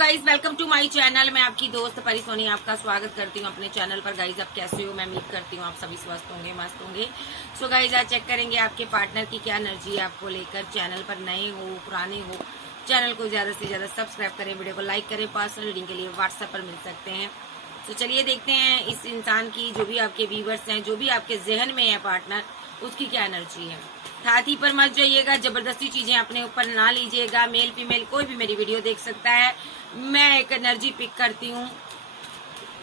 Guys welcome to my channel. मैं आपकी दोस्त परी सोनी आपका स्वागत करती हूँ अपने चैनल पर। गाइज आप कैसे हो? मैं उम्मीद करती हूँ आप सभी स्वस्थ होंगे, मस्त होंगे। सो गाइज आज चेक करेंगे आपके पार्टनर की क्या एनर्जी है आपको लेकर। चैनल पर नए हो पुराने हो, चैनल को ज्यादा से ज्यादा सब्सक्राइब करें, वीडियो को लाइक करें। पर्सनल रीडिंग के लिए व्हाट्सएप पर मिल सकते हैं। तो चलिए देखते हैं इस इंसान की, जो भी आपके व्यूवर्स हैं, जो भी आपके जहन में है पार्टनर, उसकी क्या एनर्जी है। हाथी पर मत जाइएगा, जबरदस्ती चीजें अपने ऊपर ना लीजिएगा। मेल फीमेल कोई भी मेरी वीडियो देख सकता है। मैं एक एनर्जी पिक करती हूँ,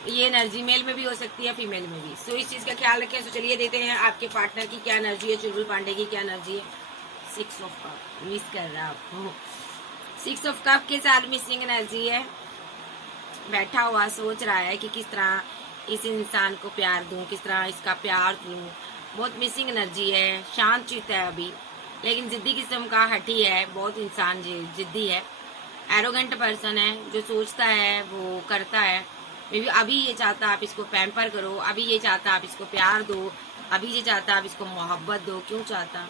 ये एनर्जी मेल में भी हो सकती है, फीमेल में भी। सो इस चीज का ख्याल रखें। सो चलिए देते हैं आपके पार्टनर की क्या एनर्जी है, चुलबुल पांडे की क्या एनर्जी है। 6 ऑफ कप मिस कर रहा आपको। 6 ऑफ कप के साथ मिसिंग एनर्जी है। बैठा हुआ सोच रहा है कि किस तरह इस इंसान को प्यार दूं, किस तरह इसका प्यार दूं। बहुत मिसिंग एनर्जी है। शांत चित्त है अभी, लेकिन जिद्दी किस्म का हठी है। बहुत इंसान जिद्दी है, एरोगेंट पर्सन है। जो सोचता है वो करता है। मे बी अभी ये चाहता आप इसको पैम्पर करो, अभी ये चाहता आप इसको प्यार दो, अभी ये चाहता आप इसको मोहब्बत दो। क्यों चाहता?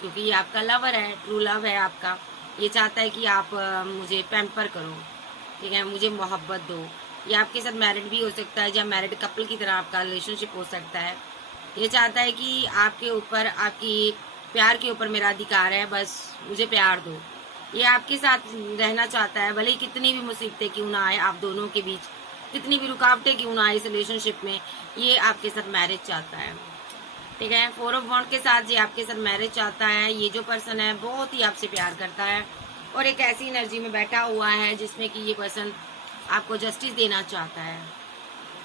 क्योंकि ये आपका लवर है, ट्रू लव है आपका। ये चाहता है कि आप मुझे पैम्पर करो, ठीक है, मुझे मोहब्बत दो। ये आपके साथ मैरिड भी हो सकता है, या मैरिड कपल की तरह आपका रिलेशनशिप हो सकता है। ये चाहता है कि आपके ऊपर, आपकी प्यार के ऊपर मेरा अधिकार है, बस मुझे प्यार दो। ये आपके साथ रहना चाहता है, भले ही कितनी भी मुसीबतें क्यों ना आए आप दोनों के बीच, कितनी भी रुकावटें क्यों ना आए इस रिलेशनशिप में, ये आपके साथ मैरिज चाहता है, ठीक है। 4 ऑफ वॉन्ड के साथ ये आपके साथ मैरिज चाहता है। ये जो पर्सन है बहुत ही आपसे प्यार करता है, और एक ऐसी एनर्जी में बैठा हुआ है जिसमें कि ये पर्सन आपको जस्टिस देना चाहता है।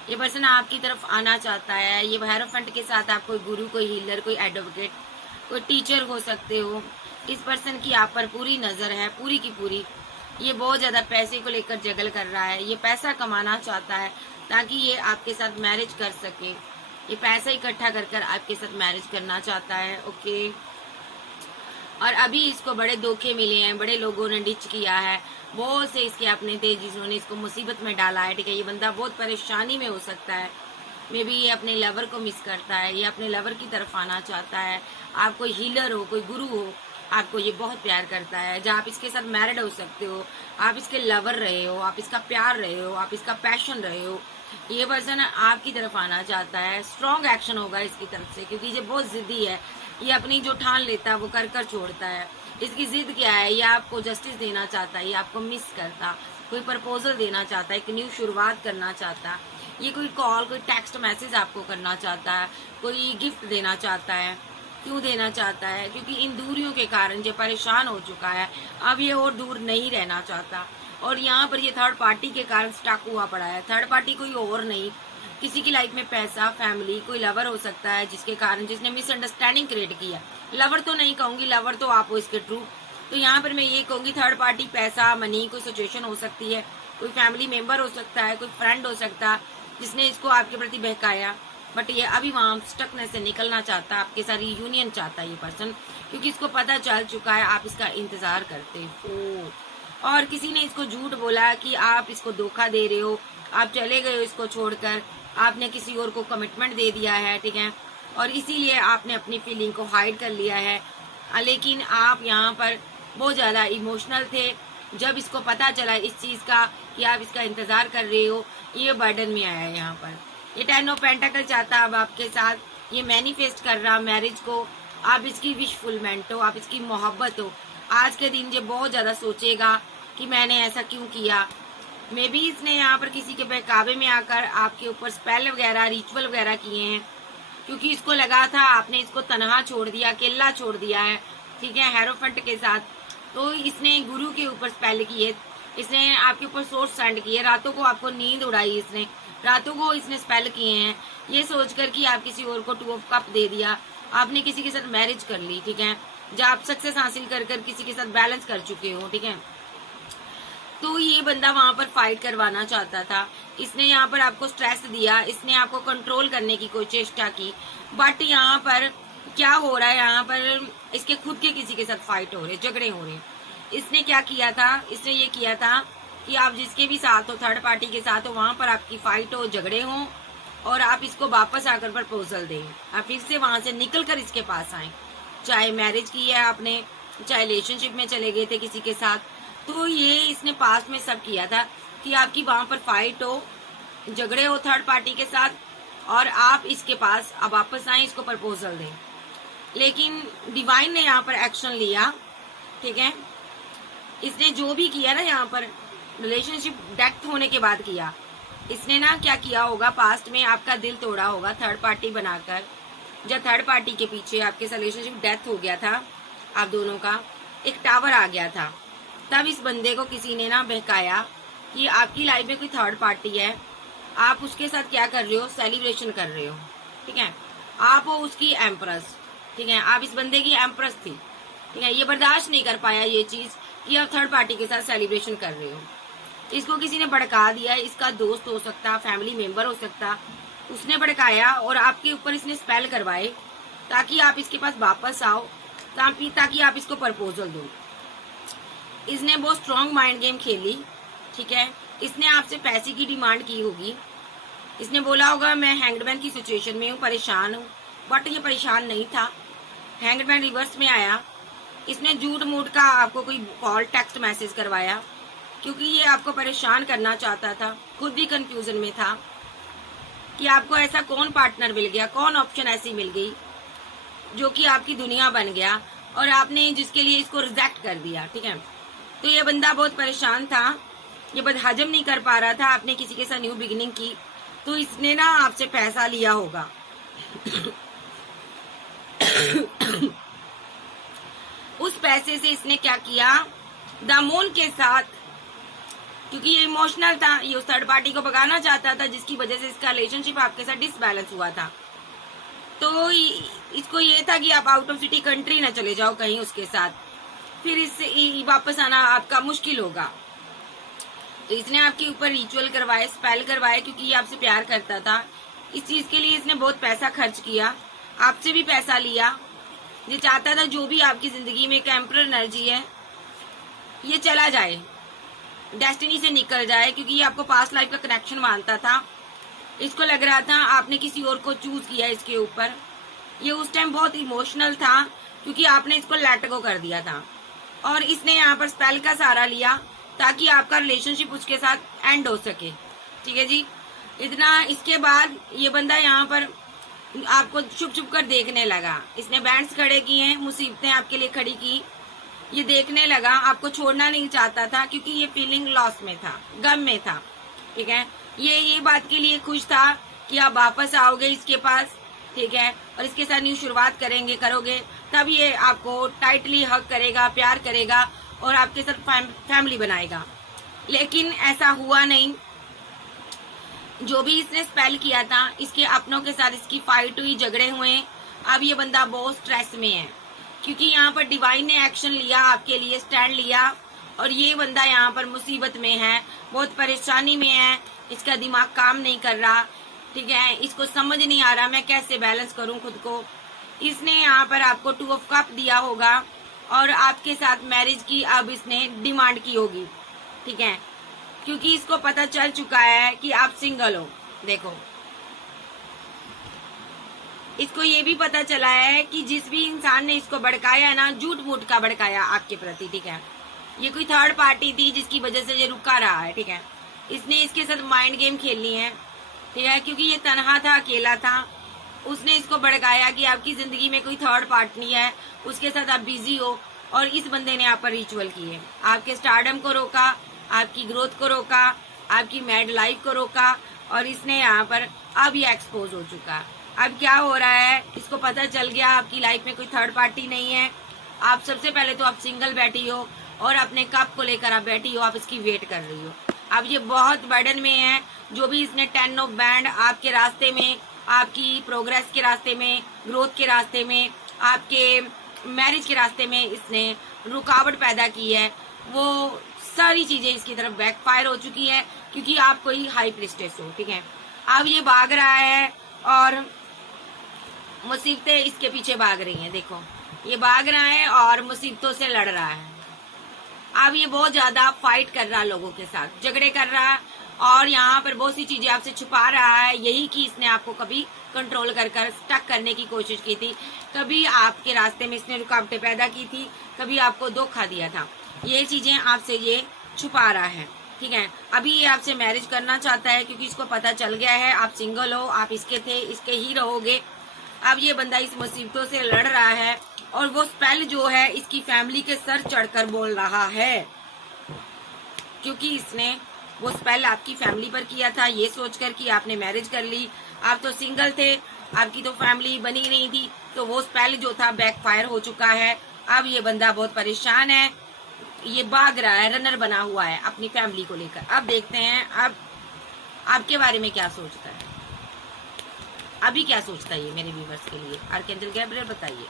ये पर्सन आपकी तरफ आना चाहता है। ये हायरोफेंट के साथ आप कोई गुरु, कोई हीलर, कोई एडवोकेट, कोई टीचर हो सकते हो। इस पर्सन की आप पर पूरी नजर है, पूरी की पूरी। ये बहुत ज्यादा पैसे को लेकर जगल कर रहा है। ये पैसा कमाना चाहता है ताकि ये आपके साथ मैरिज कर सके। ये पैसा इकट्ठा कर कर आपके साथ मैरिज करना चाहता है, ओके। और अभी इसको बड़े धोखे मिले हैं, बड़े लोगों ने डिच किया है, बहुत से इसके अपने थे जिन्होंने इसको मुसीबत में डाला है, ठीक है। ये बंदा बहुत परेशानी में हो सकता है। मे बी ये अपने लवर को मिस करता है, ये अपने लवर की तरफ आना चाहता है। आप कोई हीलर हो, कोई गुरु हो, आपको ये बहुत प्यार करता है। जहाँ आप इसके साथ मैरिड हो सकते हो, आप इसके लवर रहे हो, आप इसका प्यार रहे हो, आप इसका पैशन रहे हो। ये पर्सन आपकी तरफ आना चाहता है। स्ट्रॉन्ग एक्शन होगा इसकी तरफ से, क्योंकि ये बहुत जिद्दी है। ये अपनी जो ठान लेता है वो कर कर छोड़ता है। इसकी जिद क्या है? ये आपको जस्टिस देना चाहता है, ये आपको मिस करता, कोई प्रपोजल देना चाहता है, एक न्यू शुरुआत करना चाहता है। ये कोई कॉल, कोई टेक्स्ट मैसेज आपको करना चाहता है, कोई गिफ्ट देना चाहता है। क्यों देना चाहता है? क्योंकि इन दूरियों के कारण ये परेशान हो चुका है। अब ये और दूर नहीं रहना चाहता, और यहाँ पर ये थर्ड पार्टी के कारण स्टक हुआ पड़ा है। थर्ड पार्टी कोई और नहीं, किसी की लाइफ में पैसा, फैमिली, कोई लवर हो सकता है जिसके कारण, जिसने मिसअंडरस्टैंडिंग क्रिएट किया। लवर तो नहीं कहूंगी, लवर तो आप हो इसके ट्रू। तो यहाँ पर मैं ये कहूंगी थर्ड पार्टी, पैसा, मनी, कोई सिचुएशन हो सकती है, कोई फैमिली मेंबर हो सकता है, कोई फ्रेंड हो सकता है जिसने इसको आपके प्रति बहकाया। बट ये अभी वहां स्टकनेस से निकलना चाहता है, आपके साथ यूनियन चाहता है ये पर्सन, क्योंकि इसको पता चल चुका है आप इसका इंतजार करते हो। और किसी ने इसको झूठ बोला कि आप इसको धोखा दे रहे हो, आप चले गए हो इसको छोड़कर, आपने किसी और को कमिटमेंट दे दिया है, ठीक है, और इसीलिए आपने अपनी फीलिंग को हाइड कर लिया है। लेकिन आप यहाँ पर बहुत ज्यादा इमोशनल थे। जब इसको पता चला इस चीज का कि आप इसका इंतजार कर रहे हो, ये बर्डन में आया है यहाँ पर। ये 10 ऑफ पेंटाकल चाहता अब आपके साथ, ये मैनिफेस्ट कर रहा मैरिज को। आप इसकी विशफुलमेंट हो, आप इसकी मोहब्बत हो। आज के दिन ये बहुत ज्यादा सोचेगा कि मैंने ऐसा क्यों किया। मे बी इसने यहाँ पर किसी के बहकावे में आकर आपके ऊपर स्पेल वगैरह, रिचुअल वगैरह किए हैं, क्योंकि इसको लगा था आपने इसको तनहा छोड़ दिया, अकेला छोड़ दिया है, ठीक है, हेरोफेंट के साथ। तो इसने गुरु के ऊपर स्पेल किए, इसने आपके ऊपर सोर्स सेंड किए, रातों को आपको नींद उड़ाई इसने, रातों को इसने स्पेल किए हैं, ये सोचकर कि आप किसी और को 2 ऑफ कप दे दिया, आपने किसी के साथ मैरिज कर ली, ठीक है, जब आप सक्सेस हासिल कर कर किसी के साथ बैलेंस कर चुके हो, ठीक है। तो ये बंदा वहां पर फाइट करवाना चाहता था। इसने यहाँ पर आपको स्ट्रेस दिया, इसने आपको कंट्रोल करने की कोई चेष्टा की। बट यहाँ पर क्या हो रहा है, यहाँ पर इसके खुद के किसी के साथ फाइट हो रहे, झगड़े हो रहे। इसने क्या किया था? इसने ये किया था कि आप जिसके भी साथ हो, थर्ड पार्टी के साथ हो, वहां पर आपकी फाइट हो, झगड़े हो, और आप इसको वापस आकर प्रपोजल दें। आप फिर से वहां से निकल कर इसके पास आए। चाहे मैरिज की है आपने, चाहे रिलेशनशिप में चले गए थे किसी के साथ, तो ये इसने पास्ट में सब किया था कि आपकी वहां पर फाइट हो, झगड़े हो थर्ड पार्टी के साथ, और आप इसके पास अब वापस आए, इसको प्रपोजल दें। लेकिन डिवाइन ने यहाँ पर एक्शन लिया, ठीक है। इसने जो भी किया ना यहाँ पर रिलेशनशिप डेथ होने के बाद किया, इसने ना क्या किया होगा, पास्ट में आपका दिल तोड़ा होगा थर्ड पार्टी बनाकर। जब थर्ड पार्टी के पीछे आपके रिलेशनशिप डेथ हो गया था, आप दोनों का एक टावर आ गया था, तब इस बंदे को किसी ने ना बहकाया कि आपकी लाइफ में कोई थर्ड पार्टी है, आप उसके साथ क्या कर रहे हो, सेलिब्रेशन कर रहे हो, ठीक है। आप हो उसकी एम्प्रेस, ठीक है, आप इस बंदे की एम्प्रेस थी, ठीक है। ये बर्दाश्त नहीं कर पाया ये चीज कि आप थर्ड पार्टी के साथ सेलिब्रेशन कर रहे हो। इसको किसी ने भड़का दिया, इसका दोस्त हो सकता, फैमिली मेंबर हो सकता, उसने भड़काया और आपके ऊपर इसने स्पेल करवाए ताकि आप इसके पास वापस आओ, ताकि आप इसको प्रपोजल दो। इसने बहुत स्ट्रॉन्ग माइंड गेम खेली, ठीक है। इसने आपसे पैसे की डिमांड की होगी, इसने बोला होगा मैं हैंगडमैन की सिचुएशन में हूँ, परेशान हूँ, बट ये परेशान नहीं था, हैंगडमैन रिवर्स में आया। इसने झूठ मूठ का आपको कोई कॉल टेक्स्ट मैसेज करवाया क्योंकि ये आपको परेशान करना चाहता था, खुद भी कंफ्यूजन में था कि आपको ऐसा कौन पार्टनर मिल गया, कौन ऑप्शन ऐसी मिल गई जो कि आपकी दुनिया बन गया और आपने जिसके लिए इसको रिजेक्ट कर दिया, ठीक है। तो ये बंदा बहुत परेशान था, ये बद हजम नहीं कर पा रहा था, आपने किसी के साथ न्यू बिगिनिंग की, तो इसने ना आपसे पैसा लिया होगा। उस पैसे से इसने क्या किया, द मून के साथ, क्योंकि ये इमोशनल था, ये उस थर्ड पार्टी को भगाना चाहता था जिसकी वजह से इसका रिलेशनशिप आपके साथ डिसबैलेंस हुआ था। तो इसको ये था कि आप आउट ऑफ सिटी कंट्री ना चले जाओ कहीं उसके साथ, फिर इससे वापस आना आपका मुश्किल होगा। तो इसने आपके ऊपर रिचुअल करवाए, स्पेल करवाए, क्योंकि ये आपसे प्यार करता था। इस चीज के लिए इसने बहुत पैसा खर्च किया, आपसे भी पैसा लिया। ये चाहता था जो भी आपकी जिंदगी में टेम्पररी एनर्जी है ये चला जाए, डेस्टिनी से निकल जाए, क्योंकि ये आपको पास्ट लाइफ का कनेक्शन मानता था। इसको लग रहा था आपने किसी और को चूज किया इसके ऊपर। ये उस टाइम बहुत इमोशनल था क्योंकि आपने इसको लेट गो कर दिया था और इसने यहाँ पर स्पेल का सहारा लिया ताकि आपका रिलेशनशिप उसके साथ एंड हो सके, ठीक है जी। इतना इसके बाद ये बंदा यहाँ पर आपको छुप छुप कर देखने लगा, इसने बैंड्स खड़े किए हैं, मुसीबतें आपके लिए खड़ी की, ये देखने लगा, आपको छोड़ना नहीं चाहता था क्योंकि ये फीलिंग लॉस में था, गम में था, ठीक है। ये बात के लिए खुश था कि आप वापस आओगे इसके पास, ठीक है, और इसके साथ न्यू शुरुआत करोगे, तब ये आपको टाइटली हग करेगा, प्यार करेगा और आपके साथ फैमिली बनाएगा। लेकिन ऐसा हुआ नहीं। जो भी इसने स्पेल किया था, इसके अपनों के साथ इसकी फाइट हुई, झगड़े हुए। अब ये बंदा बहुत स्ट्रेस में है क्योंकि यहाँ पर डिवाइन ने एक्शन लिया, आपके लिए स्टैंड लिया, और ये बंदा यहाँ पर मुसीबत में है, बहुत परेशानी में है, इसका दिमाग काम नहीं कर रहा, ठीक है। इसको समझ नहीं आ रहा मैं कैसे बैलेंस करूं खुद को। इसने यहाँ पर आपको 2 ऑफ कप दिया होगा और आपके साथ मैरिज की अब इसने डिमांड की होगी, ठीक है, क्योंकि इसको पता चल चुका है कि आप सिंगल हो। देखो, इसको ये भी पता चला है कि जिस भी इंसान ने इसको भड़काया है ना, झूठ मूठ का भड़काया आपके प्रति, ठीक है, ये कोई थर्ड पार्टी थी जिसकी वजह से ये रुका रहा है, ठीक है। इसने इसके साथ माइंड गेम खेलनी है, ठीक है, क्योंकि ये तनहा था, अकेला था। उसने इसको भड़काया कि आपकी जिंदगी में कोई थर्ड पार्टनर है, उसके साथ आप बिजी हो, और इस बंदे ने आप पर रिचुअल किए, आपके स्टारडम को रोका, आपकी ग्रोथ को रोका, आपकी मैड लाइफ को रोका, और इसने यहाँ पर अब ये एक्सपोज हो चुका। अब क्या हो रहा है, इसको पता चल गया आपकी लाइफ में कोई थर्ड पार्टी नहीं है। आप सबसे पहले तो आप सिंगल बैठी हो और अपने कप को लेकर आप बैठी हो, आप इसकी वेट कर रही हो। अब ये बहुत बर्डन में है। जो भी इसने 10 ऑफ बैंड आपके रास्ते में, आपकी प्रोग्रेस के रास्ते में, ग्रोथ के रास्ते में, आपके मैरिज के रास्ते में इसने रुकावट पैदा की है, वो सारी चीजें इसकी तरफ बैकफायर हो चुकी है क्योंकि आप कोई हाई प्रिस्टेस हो, ठीक है। अब ये भाग रहा है और मुसीबतें इसके पीछे भाग रही हैं। देखो, ये भाग रहा है और मुसीबतों से लड़ रहा है। अब ये बहुत ज्यादा फाइट कर रहा है, लोगों के साथ झगड़े कर रहा है और यहाँ पर बहुत सी चीजें आपसे छुपा रहा है। यही कि इसने आपको कभी कंट्रोल कर स्टक करने की कोशिश की थी, कभी आपके रास्ते में इसने रुकावटें पैदा की थी, कभी आपको धोखा दिया था। ये चीजें आपसे ये छुपा रहा है, ठीक है। अभी ये आपसे मैरिज करना चाहता है क्योंकि इसको पता चल गया है आप सिंगल हो, आप इसके थे, इसके ही रहोगे। अब ये बंदा इस मुसीबतों से लड़ रहा है और वो स्पेल जो है इसकी फैमिली के सर चढ़कर बोल रहा है, क्योंकि इसने वो स्पेल आपकी फैमिली पर किया था ये सोचकर कि आपने मैरिज कर ली, आप तो सिंगल थे, आपकी तो फैमिली बनी नहीं थी, तो वो स्पेल जो था बैकफायर हो चुका है। अब ये बंदा बहुत परेशान है, ये भाग रहा है, रनर बना हुआ है अपनी फैमिली को लेकर। अब देखते हैं अब आपके बारे में क्या सोचता है, अभी क्या सोचता है ये मेरे व्यूवर्स के लिए। आर्कएंजल गैब्रियल बताइए।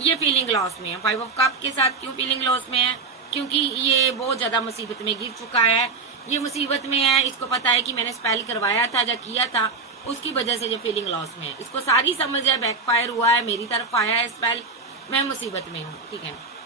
ये फीलिंग लॉस में है, 5 ऑफ कप के साथ क्यों फीलिंग लॉस में है? क्योंकि ये बहुत ज्यादा मुसीबत में गिर चुका है, ये मुसीबत में है, इसको पता है कि मैंने स्पेल करवाया था या किया था, उसकी वजह से जो फीलिंग लॉस में है। इसको सारी समझ है, बैकफायर हुआ है, मेरी तरफ आया है स्पेल, मैं मुसीबत में हूँ, ठीक है।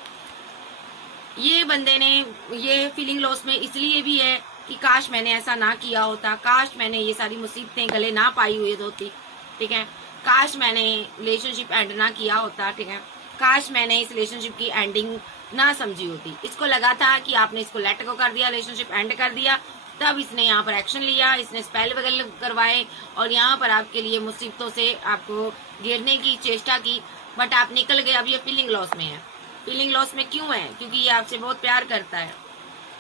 ये बंदे ने ये फीलिंग लॉस में इसलिए भी है कि काश मैंने ऐसा ना किया होता, काश मैंने ये सारी मुसीबतें गले ना पाई हुई होती, ठीक है। काश मैंने रिलेशनशिप एंड ना किया होता, ठीक है। काश मैंने इस रिलेशनशिप की एंडिंग ना समझी होती। इसको लगा था कि आपने इसको लेट गो कर दिया, रिलेशनशिप एंड कर दिया, तब इसने यहाँ पर एक्शन लिया, इसने स्पेल वगैरह करवाए और यहाँ पर आपके लिए मुसीबतों से आपको गिरने की चेष्टा की, बट आप निकल गए। अब ये फीलिंग लॉस में है। फीलिंग लॉस में क्यों है? क्योंकि ये आपसे बहुत प्यार करता है,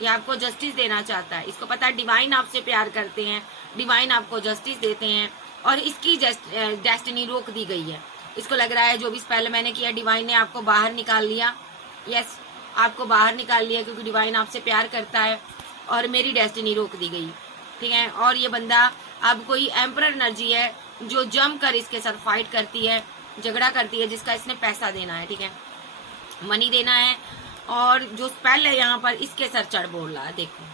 ये आपको जस्टिस देना चाहता है। इसको पता है डिवाइन आपसे प्यार करते हैं, डिवाइन आपको जस्टिस देते हैं और इसकी डेस्टिनी रोक दी गई है। इसको लग रहा है जो भी स्पेल मैंने किया डिवाइन ने आपको बाहर निकाल लिया। यस, आपको बाहर निकाल लिया क्योंकि डिवाइन आपसे प्यार करता है और मेरी डेस्टिनी रोक दी गई, ठीक है। और ये बंदा अब कोई एम्परर एनर्जी है जो जम कर इसके साथ फाइट करती है, झगड़ा करती है, जिसका इसने पैसा देना है, ठीक है, मनी देना है। और जो स्पेल है यहाँ पर इसके सर चढ़ बोल रहा है, देखो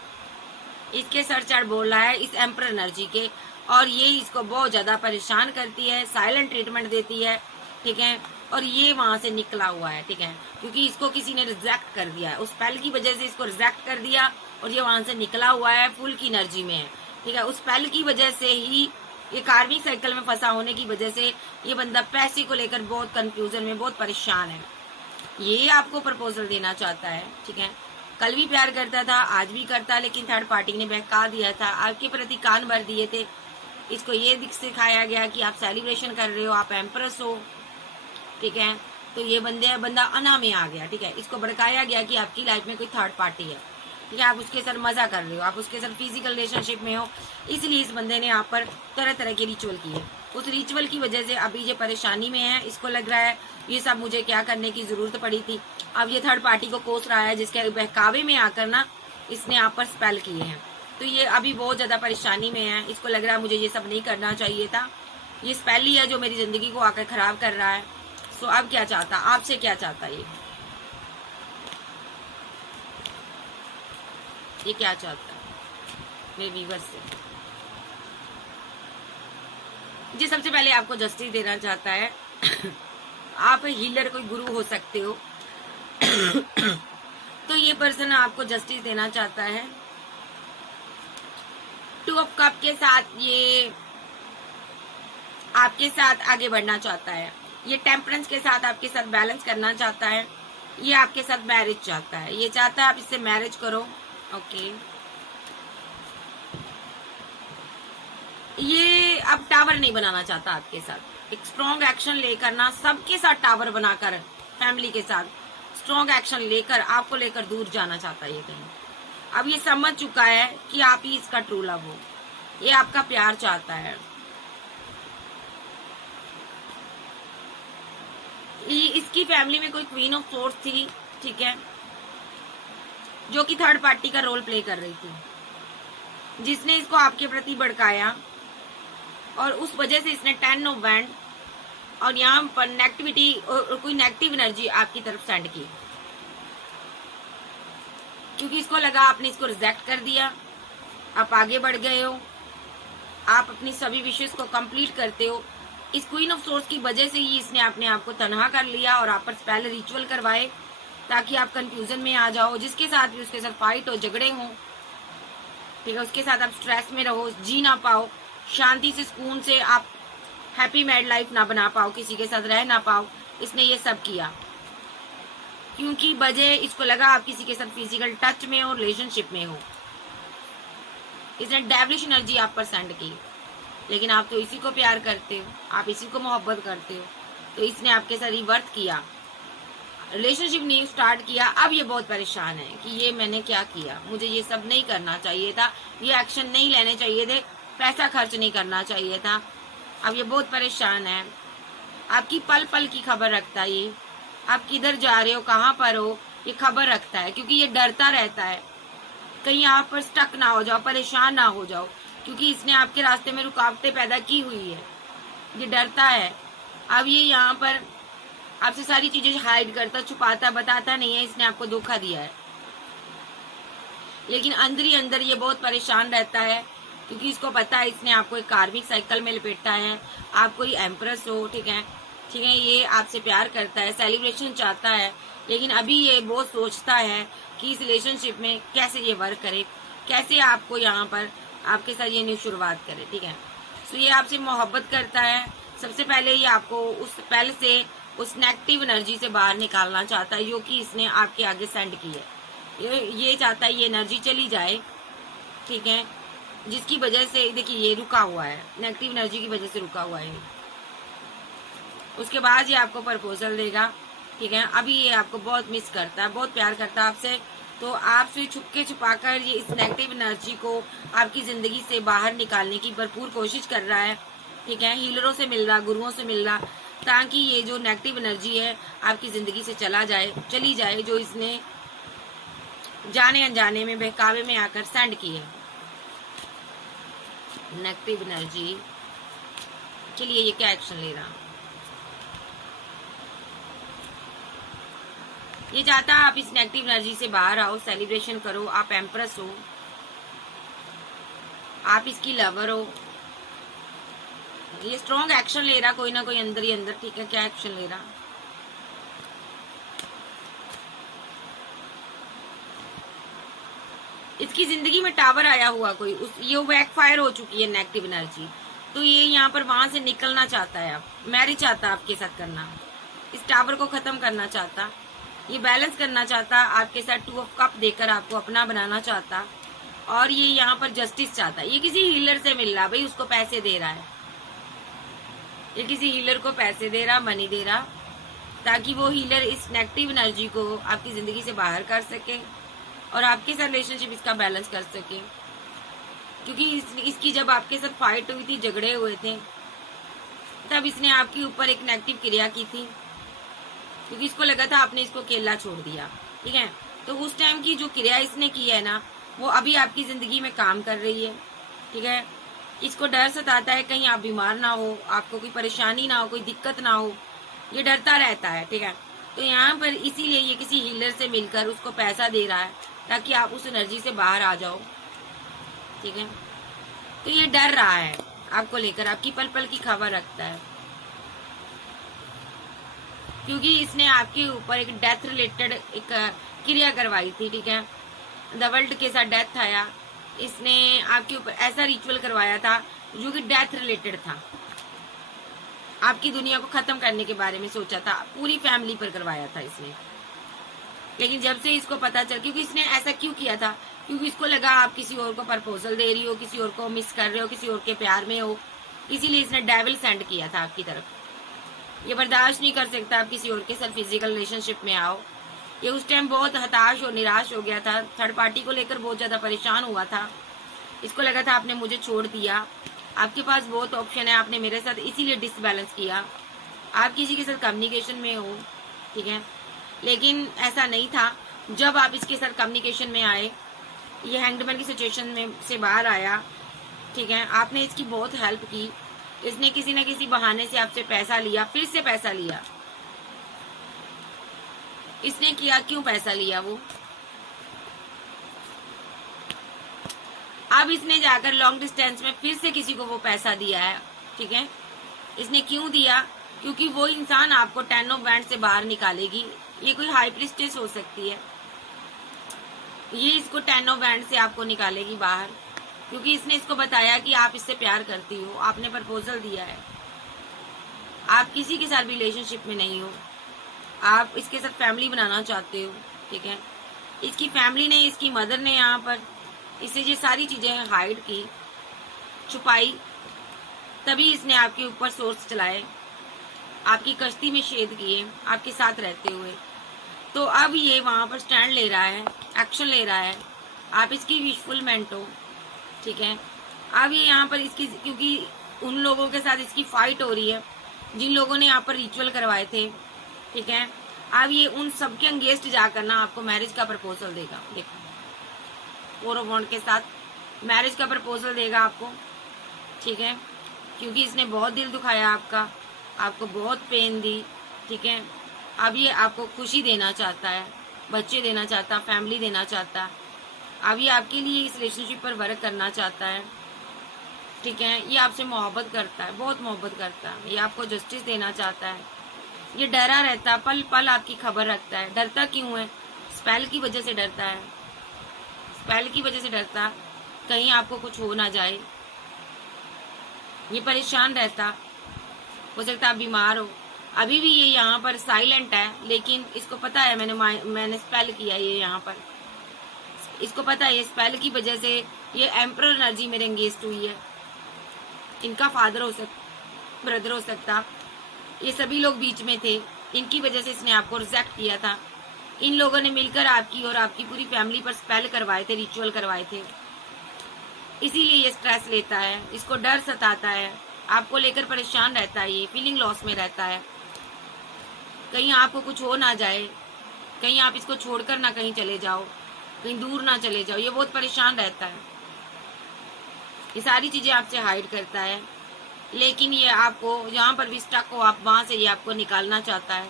इसके सर चढ़ बोल रहा है इस एम्परर एनर्जी के, और ये इसको बहुत ज्यादा परेशान करती है, साइलेंट ट्रीटमेंट देती है, ठीक है। और ये वहां से निकला हुआ है, ठीक है, क्योंकि इसको किसी ने रिजेक्ट कर दिया है, उस स्पेल की वजह से इसको रिजेक्ट कर दिया और ये वहां से निकला हुआ है, फुल की एनर्जी में है, ठीक है। उस स्पेल की वजह से ही ये कार्मिक साइकिल में फंसा होने की वजह से ये बंदा पैसे को लेकर बहुत कंफ्यूजन में, बहुत परेशान है। ये आपको प्रपोजल देना चाहता है, ठीक है। कल भी प्यार करता था, आज भी करता, लेकिन थर्ड पार्टी ने बहका दिया था, आपके प्रति कान भर दिए थे। इसको ये सिखाया गया कि आप सेलिब्रेशन कर रहे हो, आप एम्प्रेस हो, ठीक है। तो ये बंदा अना में आ गया, ठीक है। इसको भड़काया गया कि आपकी लाइफ में कोई थर्ड पार्टी है, ठीक है, आप उसके साथ मजा कर रहे हो, आप उसके साथ फिजिकल रिलेशनशिप में हो, इसलिए इस बंदे ने आप पर तरह तरह के रिचुअल किए। उस रिचुअल की वजह से अभी ये परेशानी में है। इसको लग रहा है ये सब मुझे क्या करने की जरूरत पड़ी थी। अब ये थर्ड पार्टी को कोस रहा है, जिसके बहकावे में आकर ना इसने आप पर स्पेल किए हैं। तो ये अभी बहुत ज्यादा परेशानी में है। इसको लग रहा है मुझे ये सब नहीं करना चाहिए था, ये स्पेल ही है जो मेरी जिंदगी को आकर खराब कर रहा है। सो अब क्या चाहता, आपसे क्या चाहता ये क्या चाहता है मेरे व्यूअर्स से? जी सबसे पहले आपको जस्टिस देना चाहता है। आप हीलर कोई गुरु हो सकते हो। तो ये पर्सन आपको जस्टिस देना चाहता है। 2 ऑफ कप के साथ ये आपके साथ आगे बढ़ना चाहता है। ये टेम्परेंस के साथ आपके साथ बैलेंस करना चाहता है। ये आपके साथ मैरिज चाहता है, ये चाहता है आप इससे मैरिज करो, ओके। ये अब टावर नहीं बनाना चाहता आपके साथ, एक स्ट्रॉन्ग एक्शन लेकर ना सबके साथ टावर बनाकर, फैमिली के साथ स्ट्रॉन्ग एक्शन लेकर आपको लेकर दूर जाना चाहता है ये कहीं। अब ये समझ चुका है कि आप ही इसका ट्रू लव हो, ये आपका प्यार चाहता है। इसकी फैमिली में कोई क्वीन ऑफ सोर्स थी, ठीक है, जो कि थर्ड पार्टी का रोल प्ले कर रही थी, जिसने इसको आपके प्रति भड़काया और उस वजह से इसने 10 ऑफ वैंड और यहाँ पर नेगेटिविटी और कोई नेगेटिव एनर्जी आपकी तरफ सेंड की, क्योंकि इसको लगा आपने इसको रिजेक्ट कर दिया, आप आगे बढ़ गए हो, आप अपनी सभी विशेष को कंप्लीट करते हो। इस क्वीन ऑफ सोर्स की वजह से ही इसने अपने आप को तनहा कर लिया और आप पर पहले रिचुअल करवाए ताकि आप कंफ्यूजन में आ जाओ, जिसके साथ भी उसके साथ फाइट हो, झगड़े हो, ठीक है, उसके साथ आप स्ट्रेस में रहो, जी ना पाओ, शांति से सुकून से आप हैप्पी मैरिड लाइफ ना बना पाओ, किसी के साथ रह ना पाओ। इसने ये सब किया। क्योंकि वजह इसको लगा आप किसी के साथ फिजिकल टच में हो, रिलेशनशिप में हो। इसने डेविलिश एनर्जी आप पर सेंड की, लेकिन आप तो इसी को प्यार करते हो, आप इसी को मोहब्बत करते हो। तो इसने आपके साथ रिवर्ट किया, रिलेशनशिप न्यू स्टार्ट किया। अब ये बहुत परेशान है कि ये मैंने क्या किया, मुझे ये सब नहीं करना चाहिए था, ये एक्शन नहीं लेने चाहिए थे, पैसा खर्च नहीं करना चाहिए था। अब ये बहुत परेशान है, आपकी पल पल की खबर रखता है। ये आप किधर जा रहे हो, कहाँ पर हो, ये खबर रखता है, क्योंकि ये डरता रहता है कहीं आप पर स्टक ना हो जाओ, परेशान ना हो जाओ, क्योंकि इसने आपके रास्ते में रुकावटें पैदा की हुई है। ये डरता है। अब ये यहाँ पर आपसे सारी चीजें हाइड करता, छुपाता, बताता नहीं है, इसने आपको धोखा दिया है। लेकिन अंदर ही अंदर ये बहुत परेशान रहता है, क्योंकि इसको पता है इसने आपको एक कार्मिक साइकिल में लपेटा है। आप कोई एम्प्रेस हो, ठीक है, ये आपसे प्यार करता है, सेलिब्रेशन चाहता है, लेकिन अभी ये बहुत सोचता है कि इस रिलेशनशिप में कैसे ये वर्क करे, कैसे आपको यहाँ पर आपके साथ ये न्यू शुरुआत करे, ठीक है। सो ये आपसे मोहब्बत करता है। सबसे पहले ये आपको उस नेगेटिव एनर्जी से बाहर निकालना चाहता है, जो कि इसने आपके आगे सेंड की है। ये चाहता है ये एनर्जी चली जाए, ठीक है, जिसकी वजह से देखिए ये रुका हुआ है, नेगेटिव एनर्जी की वजह से रुका हुआ है। उसके बाद ये आपको प्रपोजल देगा, ठीक है। अभी ये आपको बहुत मिस करता है, बहुत प्यार करता है आपसे, तो आपसे छुपके छुपाकर ये इस नेगेटिव एनर्जी को आपकी जिंदगी से बाहर निकालने की भरपूर कोशिश कर रहा है, ठीक है। हीलरों से मिल रहा, गुरुओं से मिल रहा, ताकि ये जो नेगेटिव एनर्जी है आपकी जिंदगी से चली जाए, जो इसने जाने अनजाने में बहकावे में आकर सेंड की है। नेगेटिव एनर्जी के लिए ये क्या एक्शन ले रहा, ये चाहता है आप इस नेगेटिव एनर्जी से बाहर आओ, सेलिब्रेशन करो, आप एम्प्रेस हो, आप इसकी लवर हो। ये स्ट्रॉन्ग एक्शन ले रहा, कोई ना कोई अंदर ही अंदर, ठीक है। क्या एक्शन ले रहा, इसकी जिंदगी में टावर आया हुआ कोई, ये बैकफायर हो चुकी है नेगेटिव एनर्जी, तो ये यहाँ पर वहां से निकलना चाहता है। आप मैरिज चाहता आपके साथ करना, इस टावर को खत्म करना चाहता, ये बैलेंस करना चाहता, आपके साथ 2 ऑफ कप देकर आपको अपना बनाना चाहता, और ये यहाँ पर जस्टिस चाहता। ये किसी हीलर से मिल रहा, भाई उसको पैसे दे रहा है, ये किसी हीलर को पैसे दे रहा, मनी दे रहा, ताकि वो हीलर इस नेगेटिव एनर्जी को आपकी जिंदगी से बाहर कर सके और आपके साथ रिलेशनशिप इसका बैलेंस कर सके। क्योंकि इसकी जब आपके साथ फाइट हुई थी, झगड़े हुए थे, तब इसने आपके ऊपर एक नेगेटिव क्रिया की थी, क्योंकि इसको लगा था आपने इसको अकेला छोड़ दिया, ठीक है। तो उस टाइम की जो क्रिया इसने की है ना, वो अभी आपकी जिंदगी में काम कर रही है, ठीक है। इसको डर सताता है कहीं आप बीमार ना हो, आपको कोई परेशानी ना हो, कोई दिक्कत ना हो, ये डरता रहता है, ठीक है। तो यहाँ पर इसीलिए ये किसी हीलर से मिलकर उसको पैसा दे रहा है, ताकि आप उस एनर्जी से बाहर आ जाओ, ठीक है। तो ये डर रहा है आपको लेकर, आपकी पल पल की खबर रखता है, क्योंकि इसने आपके ऊपर एक डेथ रिलेटेड एक क्रिया करवाई थी, ठीक है। द वर्ल्ड के साथ डेथ आया, इसने आपके ऊपर ऐसा रिचुअल करवाया था जो कि डेथ रिलेटेड था, आपकी दुनिया को खत्म करने के बारे में सोचा था, पूरी फैमिली पर करवाया था इसने। लेकिन जब से इसको पता चल, क्योंकि इसने ऐसा क्यों किया था, क्योंकि इसको लगा आप किसी और को प्रपोजल दे रही हो, किसी और को मिस कर रहे हो, किसी और के प्यार में हो, इसीलिए इसने डेविल सेंड किया था आपकी तरफ। ये बर्दाश्त नहीं कर सकता आप किसी और के साथ फिजिकल रिलेशनशिप में आओ। ये उस टाइम बहुत हताश और निराश हो गया था, थर्ड पार्टी को लेकर बहुत ज्यादा परेशान हुआ था। इसको लगा था आपने मुझे छोड़ दिया, आपके पास बहुत ऑप्शन है, आपने मेरे साथ इसीलिए डिसबैलेंस किया, आप किसी के साथ कम्युनिकेशन में हो, ठीक है। लेकिन ऐसा नहीं था। जब आप इसके साथ कम्युनिकेशन में आए, ये हैंगमैन की सिचुएशन में से बाहर आया, ठीक है, आपने इसकी बहुत हेल्प की, इसने किसी न किसी बहाने से आपसे पैसा लिया, फिर से पैसा लिया। इसने किया क्यों पैसा लिया वो, अब इसने जाकर लॉन्ग डिस्टेंस में फिर से किसी को वो पैसा दिया है, ठीक है। इसने क्यों दिया, क्योंकि वो इंसान आपको 10 ऑफ वैंड से बाहर निकालेगी। ये कोई हाई प्रिस्टेस हो सकती है, ये इसको 10 ऑफ वैंड से आपको निकालेगी बाहर, क्योंकि इसने इसको बताया कि आप इससे प्यार करती हो, आपने प्रपोजल दिया है, आप किसी के साथ रिलेशनशिप में नहीं हो, आप इसके साथ फैमिली बनाना चाहते हो, ठीक है। इसकी फैमिली ने, इसकी मदर ने यहाँ पर इससे ये सारी चीजें हाइड की, छुपाई, तभी इसने आपके ऊपर सोर्स चलाए, आपकी कश्ती में छेद किए, आपके साथ रहते हुए। तो अब ये वहां पर स्टैंड ले रहा है, एक्शन ले रहा है, आप इसकी विशफुलमेंट हो, ठीक है। अब ये यहाँ पर इसकी, क्योंकि उन लोगों के साथ इसकी फाइट हो रही है जिन लोगों ने यहाँ पर रिचुअल करवाए थे, ठीक है। अब ये उन सबके अंगेस्ट जाकर ना आपको मैरिज का प्रपोजल देगा। देखो, फोर ऑफ वांड के साथ मैरिज का प्रपोजल देगा आपको, ठीक है। क्योंकि इसने बहुत दिल दुखाया आपका, आपको बहुत पेन दी, ठीक है। अब ये आपको खुशी देना चाहता है, बच्चे देना चाहता, फैमिली देना चाहता। अब ये आपके लिए इस रिलेशनशिप पर वर्क करना चाहता है, ठीक है। ये आपसे मोहब्बत करता है, बहुत मोहब्बत करता है। ये आपको जस्टिस देना चाहता है। ये डरा रहता है, पल पल आपकी खबर रखता है। डरता क्यों है? स्पेल की वजह से डरता है, स्पेल की वजह से डरता, कहीं आपको कुछ हो ना जाए। ये परेशान रहता, हो सकता आप बीमार हो। अभी भी ये यहाँ पर साइलेंट है, लेकिन इसको पता है मैंने स्पेल किया। ये यहाँ पर इसको पता है, ये स्पेल की वजह से ये एम्परर एनर्जी मेरे एंगेस्ट हुई है। इनका फादर हो सकता, ब्रदर हो सकता, ये सभी लोग बीच में थे। इनकी वजह से इसने आपको रिजेक्ट किया था। इन लोगों ने मिलकर आपकी और आपकी पूरी फैमिली पर स्पेल करवाए थे, रिचुअल करवाए थे। इसीलिए ये स्ट्रेस लेता है, इसको डर सताता है, आपको लेकर परेशान रहता है, ये फीलिंग लॉस में रहता है। कहीं आपको कुछ हो ना जाए, कहीं आप इसको छोड़कर ना कहीं चले जाओ, कहीं दूर ना चले जाओ। ये बहुत परेशान रहता है, ये सारी चीजें आपसे हाइड करता है। लेकिन ये आपको यहाँ पर भी स्टक हो आप, वहां से ये आपको निकालना चाहता है।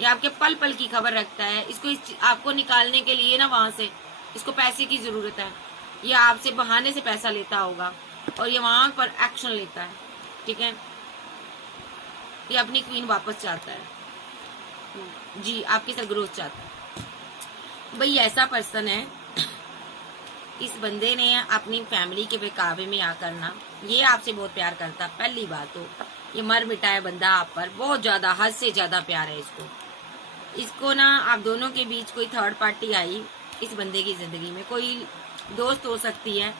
ये आपके पल पल की खबर रखता है। इसको आपको निकालने के लिए ना वहां से इसको पैसे की जरूरत है। ये आपसे बहाने से पैसा लेता होगा और ये वहां पर एक्शन लेता है, ठीक है। ये अपनी क्वीन वापस चाहता है जी, आपके साथ ग्रोथ चाहता है। भाई ऐसा पर्सन है, इस बंदे ने अपनी फैमिली के बेकाबे में आकर ना, ये आपसे बहुत प्यार करता। पहली बात तो ये मर मिटा है बंदा आप पर, बहुत ज्यादा, हद से ज्यादा प्यार है इसको। इसको ना आप दोनों के बीच कोई थर्ड पार्टी आई इस बंदे की जिंदगी में, कोई दोस्त हो सकती है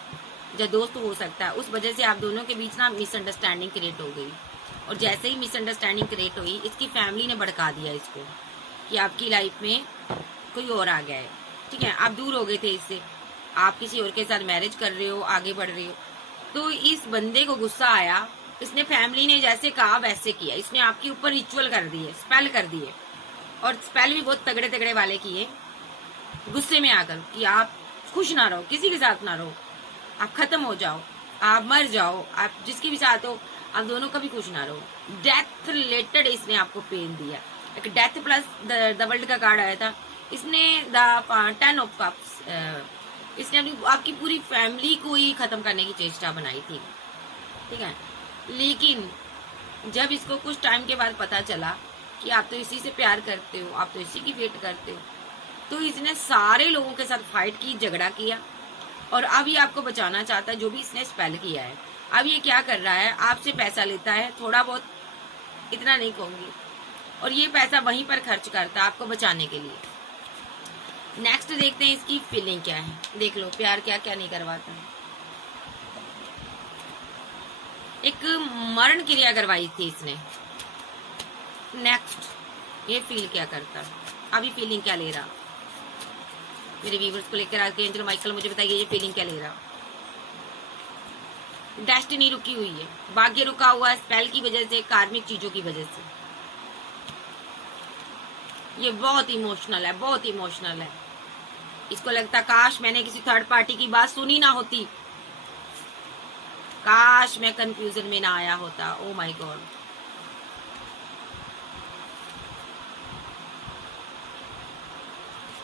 या दोस्त हो सकता है, उस वजह से आप दोनों के बीच ना मिसअंडरस्टैंडिंग क्रिएट हो गई। और जैसे ही मिसअंडरस्टैंडिंग क्रिएट हुई, इसकी फैमिली ने भड़का दिया इसको कि आपकी लाइफ में कोई और आ गया है, ठीक है। आप दूर हो गए थे इससे, आप किसी और के साथ मैरिज कर रहे हो, आगे बढ़ रहे हो। तो इस बंदे को गुस्सा आया, इसने फैमिली ने जैसे कहा वैसे किया। इसने आपके ऊपर रिचुअल कर दिए, स्पेल कर दिए, और स्पेल भी बहुत तगड़े तगड़े वाले किए गुस्से में आकर कि आप खुश ना रहो, किसी के साथ ना रहो, आप खत्म हो जाओ, आप मर जाओ, आप जिसके भी साथ हो, आप दोनों कभी खुश ना रहो। डेथ रिलेटेड इसने आपको पेन दिया। एक डेथ प्लस द वर्ल्ड का कार्ड आया था। इसने द 10 ऑफ कप्स, इसने आपकी पूरी फैमिली को ही खत्म करने की चेष्टा बनाई थी, ठीक है। लेकिन जब इसको कुछ टाइम के बाद पता चला कि आप तो इसी से प्यार करते हो, आप तो इसी की वेट करते हो, तो इसने सारे लोगों के साथ फाइट की, झगड़ा किया, और अब ये आपको बचाना चाहता है, जो भी इसने स्पेल किया है। अब ये क्या कर रहा है, आपसे पैसा लेता है, थोड़ा बहुत, इतना नहीं कहूंगी, और ये पैसा वहीं पर खर्च करता है आपको बचाने के लिए। नेक्स्ट देखते हैं इसकी फीलिंग क्या है। देख लो प्यार क्या क्या नहीं करवाता। एक मरण क्रिया करवाई थी इसने। नेक्स्ट ये फील क्या करता, अभी फीलिंग क्या ले रहा। मेरे व्यूवर्स को लेकर आके एंजल माइकल मुझे बताइए ये फीलिंग क्या ले रहा। डेस्टिनी रुकी हुई है, भाग्य रुका हुआ है, स्पेल की वजह से, कार्मिक चीजों की वजह से। ये बहुत इमोशनल है, बहुत इमोशनल है। इसको लगता काश मैंने किसी थर्ड पार्टी की बात सुनी ना होती, काश मैं कंफ्यूजन में ना आया होता। ओ माय गॉड,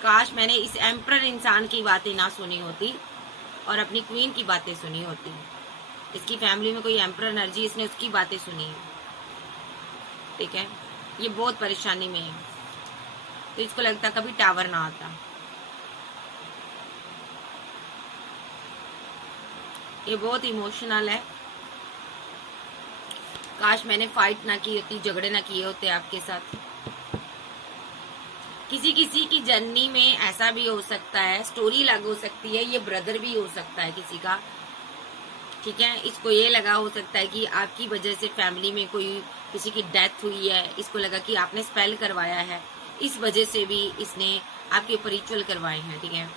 काश मैंने इस एम्परर इंसान की बातें ना सुनी होती और अपनी क्वीन की बातें सुनी होती। इसकी फैमिली में कोई एम्परर एनर्जी, इसने उसकी बातें सुनी है, ठीक है। ये बहुत परेशानी में है, तो इसको लगता कभी टावर ना आता। ये बहुत इमोशनल है। काश मैंने फाइट ना की होती, झगड़े ना किए होते आपके साथ। किसी किसी की जर्नी में ऐसा भी हो सकता है, स्टोरी अलग हो सकती है, ये ब्रदर भी हो सकता है किसी का, ठीक है। इसको ये लगा हो सकता है कि आपकी वजह से फैमिली में कोई किसी की डेथ हुई है, इसको लगा कि आपने स्पेल करवाया है, इस वजह से भी इसने आपके ऊपर रिचुअल करवाए हैं, ठीक है।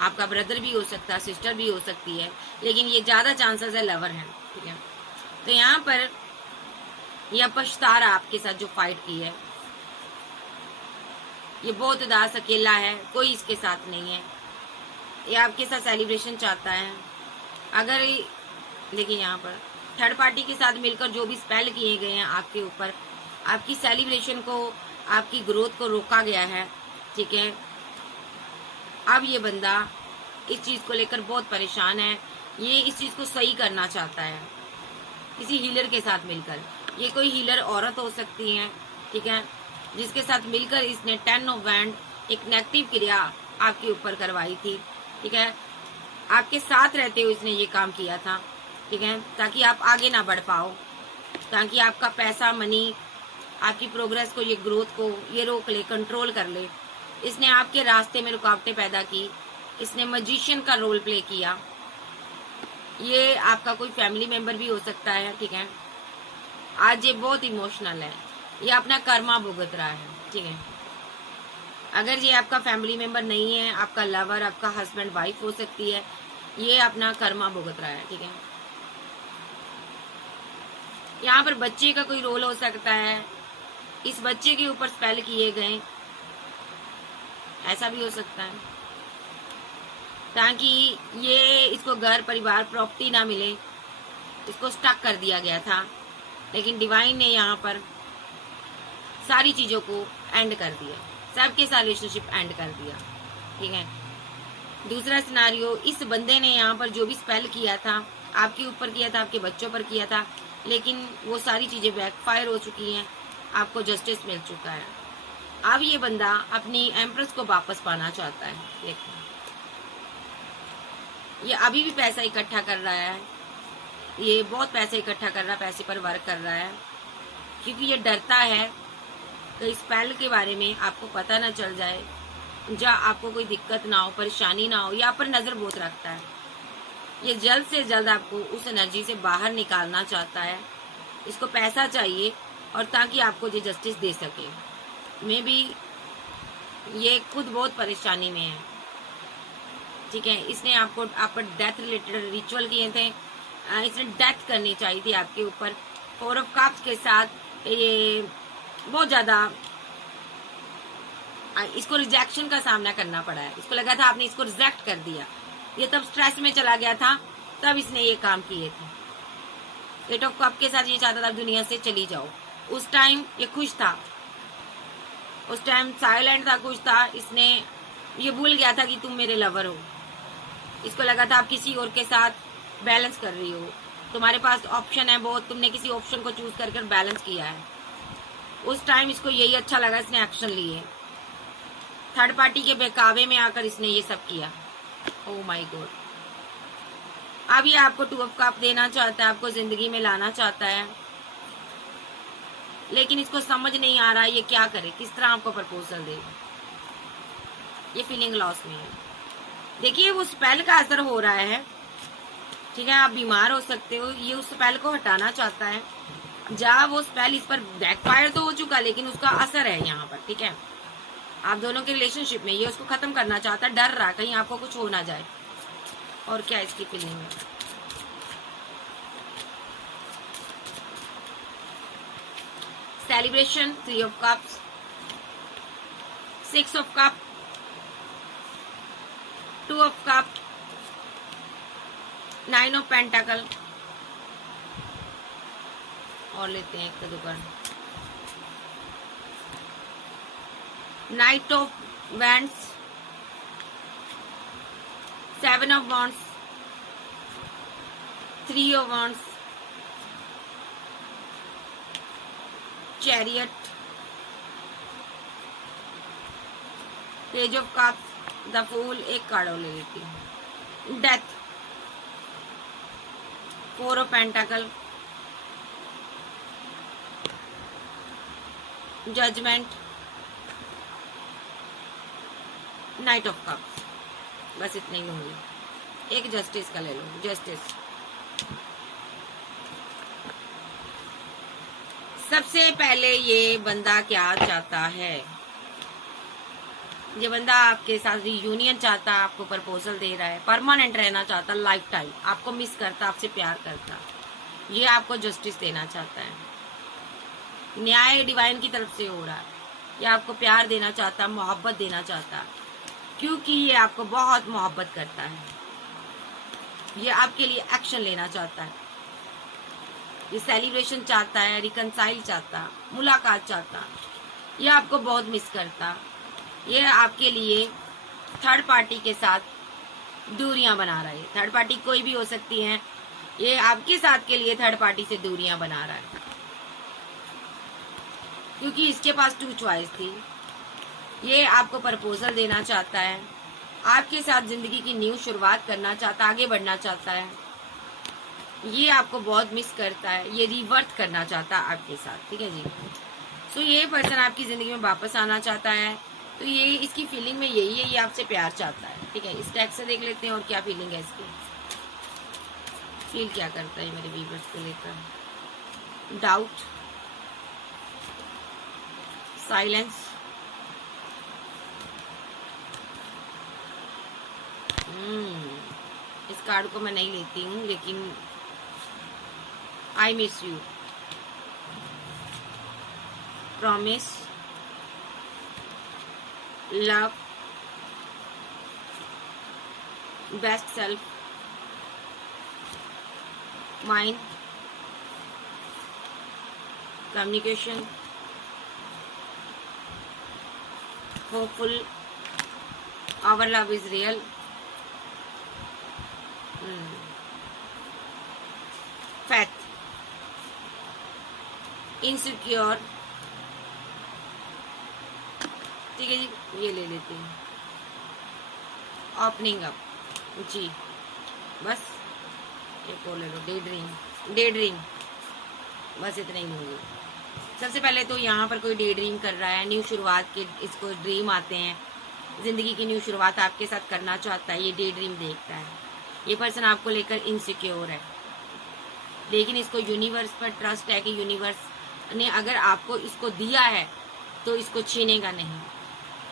आपका ब्रदर भी हो सकता है, सिस्टर भी हो सकती है, लेकिन ये ज्यादा चांसेस है लवर है, ठीक है। तो यहाँ पर यह पछता रहा आपके साथ जो फाइट की है, ये बहुत उदास अकेला है, कोई इसके साथ नहीं है, ये आपके साथ सेलिब्रेशन चाहता है। अगर देखिए यहाँ पर थर्ड पार्टी के साथ मिलकर जो भी स्पेल किए गए हैं आपके ऊपर, आपकी सेलिब्रेशन को, आपकी ग्रोथ को रोका गया है, ठीक है। अब ये बंदा इस चीज को लेकर बहुत परेशान है, ये इस चीज को सही करना चाहता है किसी हीलर के साथ मिलकर। ये कोई हीलर औरत हो सकती है, ठीक है, जिसके साथ मिलकर इसने 10 ऑफ वैंड एक नेगेटिव क्रिया आपके ऊपर करवाई थी, ठीक है। आपके साथ रहते हुए इसने ये काम किया था, ठीक है, ताकि आप आगे ना बढ़ पाओ, ताकि आपका पैसा, मनी, आपकी प्रोग्रेस को, ये ग्रोथ को ये रोक ले, कंट्रोल कर ले। इसने आपके रास्ते में रुकावटें पैदा की, इसने मजिशियन का रोल प्ले किया। ये आपका कोई फैमिली मेंबर भी हो सकता है, ठीक है। आज ये बहुत इमोशनल है, ये अपना कर्मा भुगत रहा है, ठीक है। अगर ये आपका फैमिली मेंबर नहीं है, आपका लवर, आपका हस्बैंड वाइफ हो सकती है, ये अपना कर्मा भुगत रहा है, ठीक है। यहाँ पर बच्चे का कोई रोल हो सकता है, इस बच्चे के ऊपर स्पेल किए गए, ऐसा भी हो सकता है, ताकि ये इसको घर परिवार प्रॉपर्टी ना मिले, इसको स्टक कर दिया गया था, लेकिन डिवाइन ने यहाँ पर सारी चीजों को एंड कर दिया, सबके साथ रिलेशनशिप एंड कर दिया, ठीक है। दूसरा सिनारियो, इस बंदे ने यहाँ पर जो भी स्पेल किया था आपके ऊपर किया था, आपके बच्चों पर किया था, लेकिन वो सारी चीजें बैकफायर हो चुकी हैं, आपको जस्टिस मिल चुका है। अब ये बंदा अपनी एम्प्रेस को वापस पाना चाहता है। देखो ये अभी भी पैसा इकट्ठा कर रहा है, ये बहुत पैसा इकट्ठा कर रहा है, पैसे पर वर्क कर रहा है, क्योंकि ये डरता है कि स्पेल के बारे में आपको पता ना चल जाए, जहाँ आपको कोई दिक्कत ना हो, परेशानी ना हो, यहाँ पर नजर बहुत रखता है। ये जल्द से जल्द आपको उस एनर्जी से बाहर निकालना चाहता है, इसको पैसा चाहिए, और ताकि आपको ये जस्टिस दे सके। मे बी ये खुद बहुत परेशानी में है, ठीक है। इसने आपको आप पर डेथ रिलेटेड रिचुअल किए थे, इसने डेथ करनी चाहिए थी आपके ऊपर। 4 ऑफ कप्स के साथ ये बहुत ज्यादा इसको रिजेक्शन का सामना करना पड़ा है, इसको लगा था आपने इसको रिजेक्ट कर दिया, ये तब स्ट्रेस में चला गया था, तब इसने ये काम किए थे। 8 ऑफ कप के साथ ये चाहता था दुनिया से चली जाओ। उस टाइम ये खुश था, उस टाइम साइलेंट था, खुश था, इसने ये भूल गया था कि तुम मेरे लवर हो। इसको लगा था आप किसी और के साथ बैलेंस कर रही हो, तुम्हारे पास ऑप्शन है बहुत, तुमने किसी ऑप्शन को चूज कर बैलेंस किया है। उस टाइम इसको यही अच्छा लगा, इसने एक्शन लिए, थर्ड पार्टी के बहकावे में आकर इसने ये सब किया। Oh my God. अब ये आपको 2 ऑफ कप देना चाहता है, आपको जिंदगी में लाना चाहता है, लेकिन इसको समझ नहीं आ रहा ये क्या करे, किस तरह आपको प्रपोजल दे। ये फीलिंग लॉस में है। देखिए वो स्पेल का असर हो रहा है, ठीक है, आप बीमार हो सकते हो, ये उस स्पेल को हटाना चाहता है। जहाँ वो स्पेल इस पर बैकफायर तो हो चुका, लेकिन उसका असर है यहाँ पर, ठीक है। आप दोनों के रिलेशनशिप में ये उसको खत्म करना चाहता है, डर रहा कहीं आपको कुछ हो ना जाए। और क्या इसकी फीलिंग है? Celebration, 3 of cups, 6 of cup, 2 of cup, 9 of pentacle, और लेते हैं एक का दुकान, knight of wands, 7 of wands, 3 of wands, chariot, page of cups, the fool, एक कार्ड और ले लेती हूँ, death, 4 of pentacle, judgment, knight of cups, बस इतने ही लूंगी। एक जस्टिस का ले लो, जस्टिस। सबसे पहले ये बंदा क्या चाहता है? ये बंदा आपके साथ रियूनियन चाहता, आपको प्रपोजल दे रहा है, परमानेंट रहना चाहता, लाइफ टाइम आपको मिस करता, आपसे प्यार करता, ये आपको जस्टिस देना चाहता है, न्याय डिवाइन की तरफ से हो रहा है। ये आपको प्यार देना चाहता, मोहब्बत देना चाहता, क्योंकि ये आपको बहुत मोहब्बत करता है। ये आपके लिए एक्शन लेना चाहता है, ये सेलिब्रेशन चाहता है, रिकनसाइल चाहता, मुलाकात चाहता, ये आपको बहुत मिस करता। ये आपके लिए थर्ड पार्टी के साथ दूरियां बना रहा है। थर्ड पार्टी कोई भी हो सकती है, ये आपके साथ के लिए थर्ड पार्टी से दूरियां बना रहा है, क्योंकि इसके पास 2 चॉइस थी। ये आपको प्रपोजल देना चाहता है, आपके साथ जिंदगी की न्यू शुरुआत करना चाहता, आगे बढ़ना चाहता है। ये आपको बहुत मिस करता है, ये रिवर्थ करना चाहता है आपके साथ, ठीक है जी। सो ये पर्सन आपकी जिंदगी में वापस आना चाहता है, तो ये इसकी फीलिंग में यही है, ये आपसे प्यार चाहता है, ठीक है। इस टैक्स से देख लेते हैं और क्या फीलिंग है इसकी, फील क्या करता है मेरे व्यूअर्स को लेकर। डाउट, साइलेंस, इस कार्ड को मैं नहीं लेती हूँ, लेकिन I miss you, promise, love, best self, mind, communication, hopeful, our love is real, faith, insecure, ठीक है जी। ये ले लेते हैं, ओपनिंग अप जी, बस एक और ले लो, डे ड्रीम, डे ड्रीम, बस इतना ही लूंगी। सबसे पहले तो यहाँ पर कोई डे ड्रीम कर रहा है, न्यू शुरुआत के इसको ड्रीम आते हैं, जिंदगी की न्यू शुरुआत आपके साथ करना चाहता है, ये डे ड्रीम देखता है। ये पर्सन आपको लेकर इनसिक्योर है, लेकिन इसको यूनिवर्स पर ट्रस्ट है कि यूनिवर्स ने अगर आपको इसको दिया है तो इसको छीनेगा नहीं,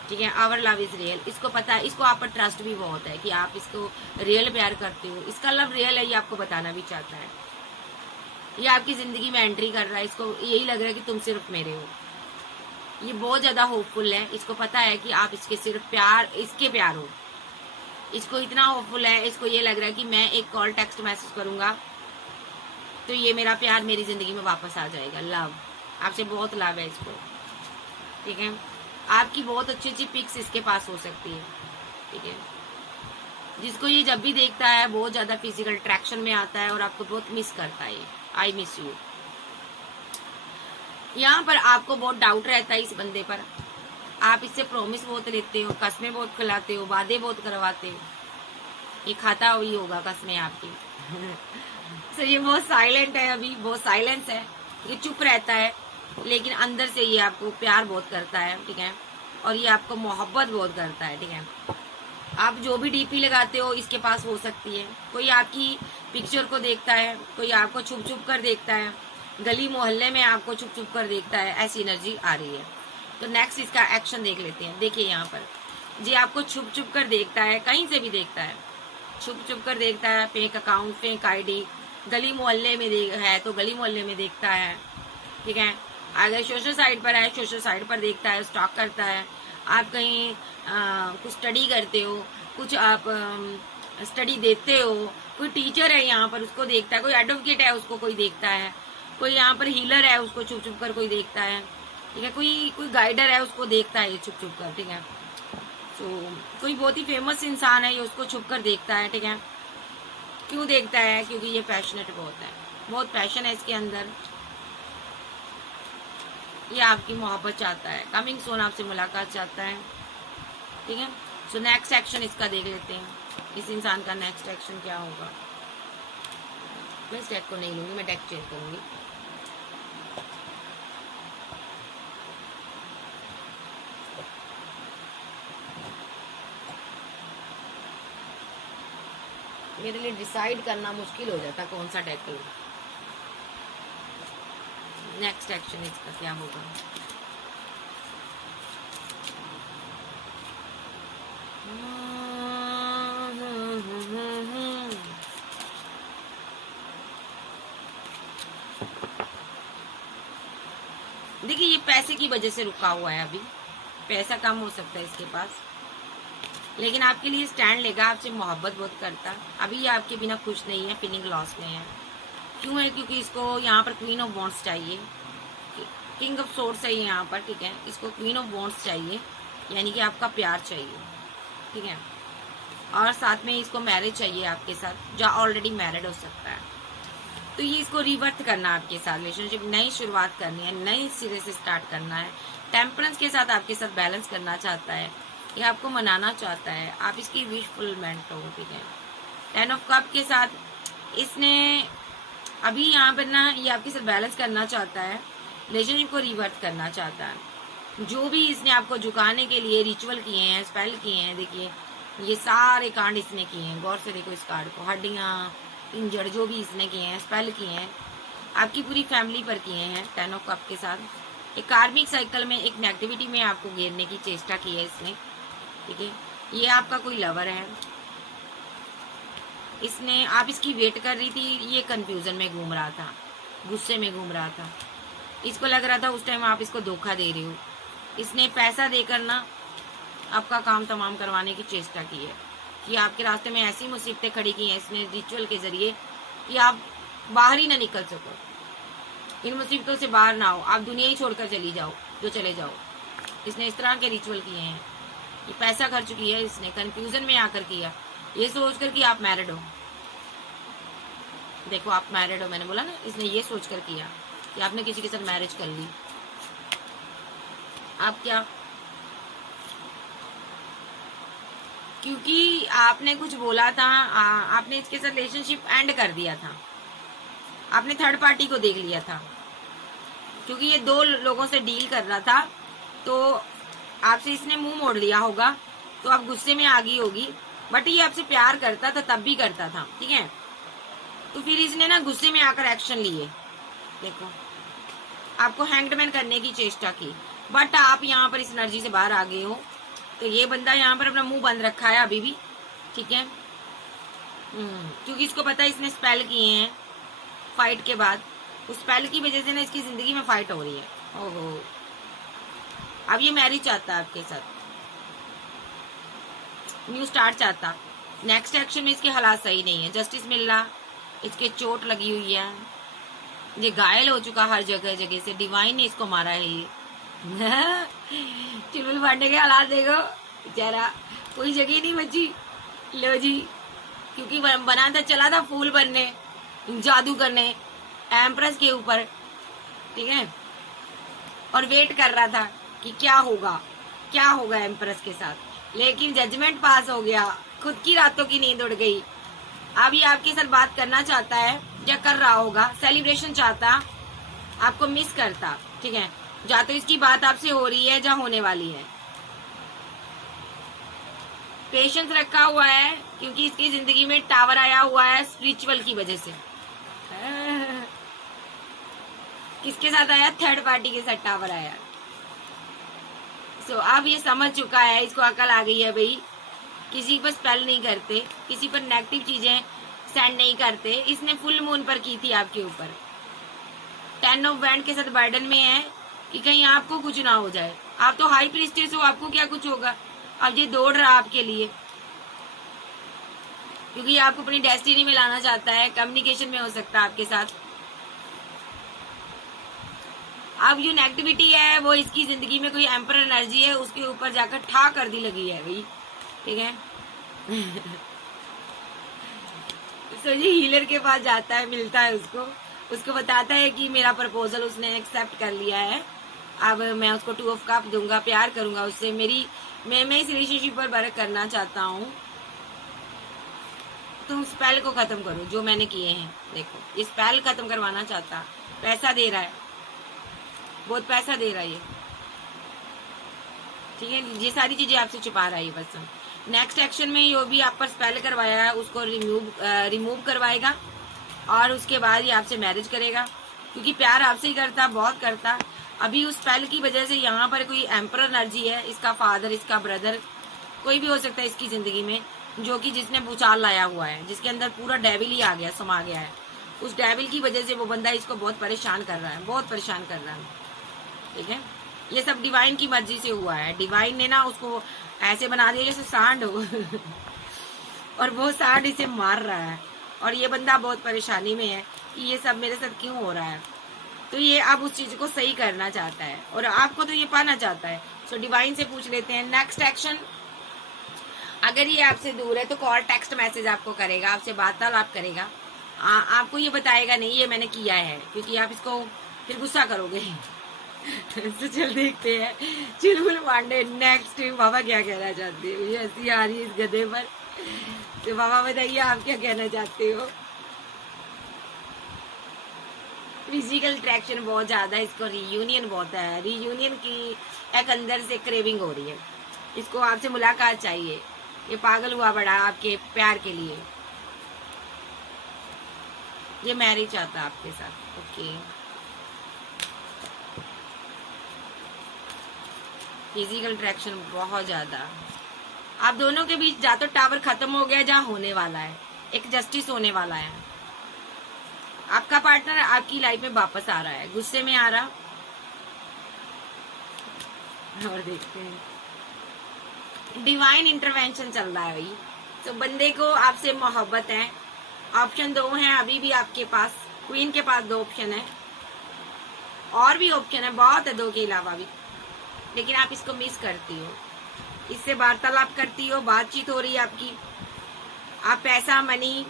ठीक है। आवर लव इज रियल, इसको पता है, इसको आप पर ट्रस्ट भी बहुत है कि आप इसको रियल प्यार करते हो, इसका लव रियल है, ये आपको बताना भी चाहता है। ये आपकी जिंदगी में एंट्री कर रहा है, इसको यही लग रहा है कि तुम सिर्फ मेरे हो। ये बहुत ज्यादा होपफुल है, इसको पता है कि आप इसके सिर्फ प्यार, इसके प्यार हो। इसको इतना होपफुल है, इसको ये लग रहा है कि मैं एक कॉल टेक्स्ट मैसेज करूंगा तो ये मेरा प्यार मेरी जिंदगी में वापस आ जाएगा। लव, आपसे बहुत लव है इसको, ठीक है। आपकी बहुत अच्छी अच्छी पिक्स इसके पास हो सकती है, ठीक है। जिसको ये जब भी देखता है बहुत ज्यादा फिजिकल अट्रैक्शन में आता है और आपको बहुत मिस करता है। आई मिस यू। यहाँ पर आपको बहुत डाउट रहता है इस बंदे पर, आप इससे प्रॉमिस बहुत लेते हो, कस्में बहुत खिलाते हो, वादे बहुत करवाते हो, ये खाता हुई होगा कस्में आपकी। तो ये बहुत साइलेंट है, अभी बहुत साइलेंस है, ये चुप रहता है, लेकिन अंदर से ये आपको प्यार बहुत करता है, ठीक है। और ये आपको मोहब्बत बहुत करता है, ठीक है। आप जो भी डीपी लगाते हो इसके पास हो सकती है। कोई आपकी पिक्चर को देखता है, कोई आपको छुप छुप कर देखता है, गली मोहल्ले में आपको छुप छुप कर देखता है, ऐसी एनर्जी आ रही है। तो नेक्स्ट इसका एक्शन देख लेते हैं। देखिए यहाँ पर जी आपको छुप छुप कर देखता है, कहीं से भी देखता है, छुप छुप कर देखता है, फेक अकाउंट, फेक आईडी, गली मोहल्ले में है तो गली मोहल्ले में देखता है, ठीक है। अगर सोशल साइट पर है, सोशल साइट पर देखता है, स्टॉक करता है। आप कहीं कुछ स्टडी करते हो, कुछ आप स्टडी देते हो, कोई टीचर है यहाँ पर उसको देखता है, कोई एडवोकेट है उसको कोई देखता है, कोई यहाँ पर हीलर है उसको छुप छुप कर कोई देखता है, ठीक है। कोई गाइडर है उसको देखता है ये छुप छुप कर, ठीक है। तो कोई बहुत ही फेमस इंसान है ये उसको छुप कर देखता है, ठीक है। क्यों देखता है? क्योंकि ये पैशनेट बहुत है, बहुत पैशन है इसके अंदर, ये आपकी मोहब्बत चाहता है, कमिंग सोन आपसे मुलाकात चाहता है, ठीक है। सो नेक्स्ट एक्शन इसका देख लेते हैं, इस इंसान का नेक्स्ट एक्शन क्या होगा। मैं इस डेक को नहीं लूंगी, मैं डेक चेंज करूंगी। मेरे लिए डिसाइड करना मुश्किल हो जाता कौन सा टैग करूँ। नेक्स्ट एक्शन इसका क्या होगा? देखिए ये पैसे की वजह से रुका हुआ है, अभी पैसा कम हो सकता है इसके पास, लेकिन आपके लिए स्टैंड लेगा, आपसे मोहब्बत बहुत करता। अभी ये आपके बिना खुश नहीं है, फीलिंग लॉस में है। क्यों है? क्योंकि इसको यहाँ पर क्वीन ऑफ वॉन्ड्स चाहिए, किंग ऑफ सोर्स है यहाँ पर, ठीक है। इसको क्वीन ऑफ वॉन्ड्स चाहिए, यानी कि आपका प्यार चाहिए, ठीक है। और साथ में इसको मैरिज चाहिए आपके साथ, जो ऑलरेडी मैरिड हो सकता है। तो ये इसको रिवर्थ करना है आपके साथ, रिलेशनशिप नई शुरुआत करनी है, नई सिरे से स्टार्ट करना है। टेम्परेंस के साथ आपके साथ बैलेंस करना चाहता है, ये आपको मनाना चाहता है, आप इसकी विश फुलमेंट हो, ठीक है। 10 ऑफ कप के साथ इसने अभी यहाँ पर ना ये आपके साथ बैलेंस करना चाहता है, रिलेशनशिप को रिवर्थ करना चाहता है। जो भी इसने आपको झुकाने के लिए रिचुअल किए हैं, स्पेल किए हैं, देखिए ये सारे कांड इसने किए हैं, गौर से देखो इस कार्ड को, हड्डियाँ इंजर्ड जो भी इसने किए हैं, स्पेल किए हैं, आपकी पूरी फैमिली पर किए हैं। 10 ऑफ कप के साथ एक कार्मिक साइकिल में, एक नेगेटिविटी में आपको घेरने की चेष्टा की है इसने, ठीक है। ये आपका कोई लवर है, इसने, आप इसकी वेट कर रही थी, ये कंफ्यूजन में घूम रहा था, गुस्से में घूम रहा था, इसको लग रहा था उस टाइम आप इसको धोखा दे रहे हो। इसने पैसा देकर ना आपका काम तमाम करवाने की चेष्टा की है, कि आपके रास्ते में ऐसी मुसीबतें खड़ी की हैं इसने रिचुअल के जरिए कि आप बाहर ही ना निकल सको, इन मुसीबतों से बाहर ना हो, आप दुनिया ही छोड़कर चली जाओ, जो चले जाओ। इसने इस तरह के रिचुअल किए हैं, ये पैसा खर्च किया है इसने, कंफ्यूजन में आकर किया, ये सोचकर कि आप मैरिड हो। देखो आप मैरिड हो, मैंने बोला ना, इसने ये सोचकर किया कि आपने किसी के साथ मैरिज कर ली। आप क्या, क्योंकि आपने कुछ बोला था, आपने इसके साथ रिलेशनशिप एंड कर दिया था, आपने थर्ड पार्टी को देख लिया था, क्योंकि ये 2 लोगों से डील कर रहा था, तो आपसे इसने मुंह मोड़ लिया होगा, तो आप गुस्से में आ गई होगी। बट ये आपसे प्यार करता था, तब भी करता था, ठीक है। तो फिर इसने ना गुस्से में आकर एक्शन लिए, देखो आपको हैंगडमैन करने की चेष्टा की, बट आप यहाँ पर इस एनर्जी से बाहर आ गए हो। तो ये बंदा यहाँ पर अपना मुंह बंद रखा है अभी भी, ठीक है। क्योंकि इसको पता है इसने स्पेल किए हैं फाइट के बाद, उस स्पेल की वजह से ना इसकी जिंदगी में फाइट हो रही है। ओहो, अब ये मैरिज चाहता है आपके साथ, न्यू स्टार्ट चाहता। नेक्स्ट एक्शन में इसके हालात सही नहीं है, जस्टिस मिल रहा, इसके चोट लगी हुई है, ये घायल हो चुका हर जगह जगह से, डिवाइन ने इसको मारा है ये चुलबुल पांडे के हालात देखो, बेचारा कोई जगह नहीं बची। लो जी, क्योंकि बना था, चला था फूल बनने, जादू करने एम्प्रेस के ऊपर, ठीक है, और वेट कर रहा था कि क्या होगा एम्प्रेस के साथ, लेकिन जजमेंट पास हो गया, खुद की रातों की नींद उड़ गई। अब ये आपके साथ बात करना चाहता है, या कर रहा होगा, सेलिब्रेशन चाहता, आपको मिस करता, ठीक है। या तो इसकी बात आपसे हो रही है, या होने वाली है। पेशेंस रखा हुआ है, क्योंकि इसकी जिंदगी में टावर आया हुआ है स्पिरिचुअल की वजह से। किसके साथ आया? थर्ड पार्टी के साथ टावर आया। अब ये समझ चुका है, इसको अकल आ गई है भाई, किसी पर स्पेल नहीं करते, किसी पर नेगेटिव चीजें सेंड नहीं करते। इसने फुल मून पर की थी आपके ऊपर, 10 ऑफ वैंड के साथ बर्डन में है कि कहीं आपको कुछ ना हो जाए। आप तो हाई प्रीस्टेस हो, आपको क्या कुछ होगा। अब ये दौड़ रहा आपके लिए, क्योंकि आपको अपनी डेस्टिनी में लाना चाहता है, कम्युनिकेशन में हो सकता है आपके साथ। अब जो नेगेटिविटी है वो इसकी जिंदगी में कोई एम्पर एनर्जी है, उसके ऊपर जाकर ठा कर दी लगी है भाई, ठीक है। तो ये हीलर के पास जाता है, मिलता है उसको बताता है कि मेरा प्रपोजल उसने एक्सेप्ट कर लिया है, अब मैं उसको 2 ऑफ कप दूंगा, प्यार करूंगा उससे, मैं इस रिलेशनशिप पर वर्क करना चाहता हूँ, तुम स्पेल को खत्म करो जो मैंने किए हैं। देखो ये स्पेल खत्म करवाना चाहता, पैसा दे रहा है, बहुत पैसा दे रहा है ये, ठीक है। ये सारी चीजें आपसे छुपा रहा है ये पर्सन, नेक्स्ट एक्शन में जो भी आप पर स्पेल करवाया है उसको रिमूव करवाएगा और उसके बाद ही आपसे मैरिज करेगा, क्योंकि प्यार आपसे ही करता, बहुत करता। अभी उस स्पेल की वजह से यहाँ पर कोई एम्परर एनर्जी है, इसका फादर, इसका ब्रदर, कोई भी हो सकता है इसकी जिंदगी में, जो कि जिसने भूचाल लाया हुआ है, जिसके अंदर पूरा डेविल ही आ गया, समा गया है। उस डेविल की वजह से वो बंदा इसको बहुत परेशान कर रहा है, बहुत परेशान कर रहा है। ठीक है, ये सब डिवाइन की मर्जी से हुआ है। डिवाइन ने ना उसको ऐसे बना दिया जैसे सांड हो और वो सांड इसे मार रहा है और ये बंदा बहुत परेशानी में है कि ये सब मेरे साथ क्यों हो रहा है। तो ये अब उस चीज को सही करना चाहता है और आपको तो ये पाना चाहता है। सो डिवाइन से पूछ लेते हैं नेक्स्ट एक्शन। अगर ये आपसे दूर है तो कॉल टेक्स्ट मैसेज आपको करेगा, आपसे वार्तालाप करेगा। आपको ये बताएगा नहीं ये मैंने किया है, क्योंकि आप इसको फिर गुस्सा करोगे तो चल देखते हैं चुलबुल पांडे नेक्स्ट बाबा क्या कहना चाहते हो। मुझे हंसी आ रही है इस गधे पर। तो बाबा बताइए आप क्या कहना चाहते हो। फिजिकल अट्रैक्शन बहुत ज्यादा है, इसको रियूनियन बहुत है, रियूनियन की एक अंदर से क्रेविंग हो रही है, इसको आपसे मुलाकात चाहिए। ये पागल हुआ बड़ा आपके प्यार के लिए, ये मैरिज चाहता है आपके साथ। ओके, फिजिकल अट्रैक्शन बहुत ज्यादा। आप दोनों के बीच या तो टावर खत्म हो गया, जहाँ होने वाला है, एक जस्टिस होने वाला है। आपका पार्टनर आपकी लाइफ में वापस आ रहा है, गुस्से में आ रहा। और देखते हैं डिवाइन इंटरवेंशन चल रहा है भाई। तो बंदे को आपसे मोहब्बत है। ऑप्शन 2 है अभी भी आपके पास, क्वीन के पास 2 ऑप्शन है, और भी ऑप्शन है बहुत है 2 के अलावा भी, लेकिन आप इसको मिस करती हो। इससे वार्तालाप करती हो, बातचीत हो रही है आपकी, आप पैसा मनी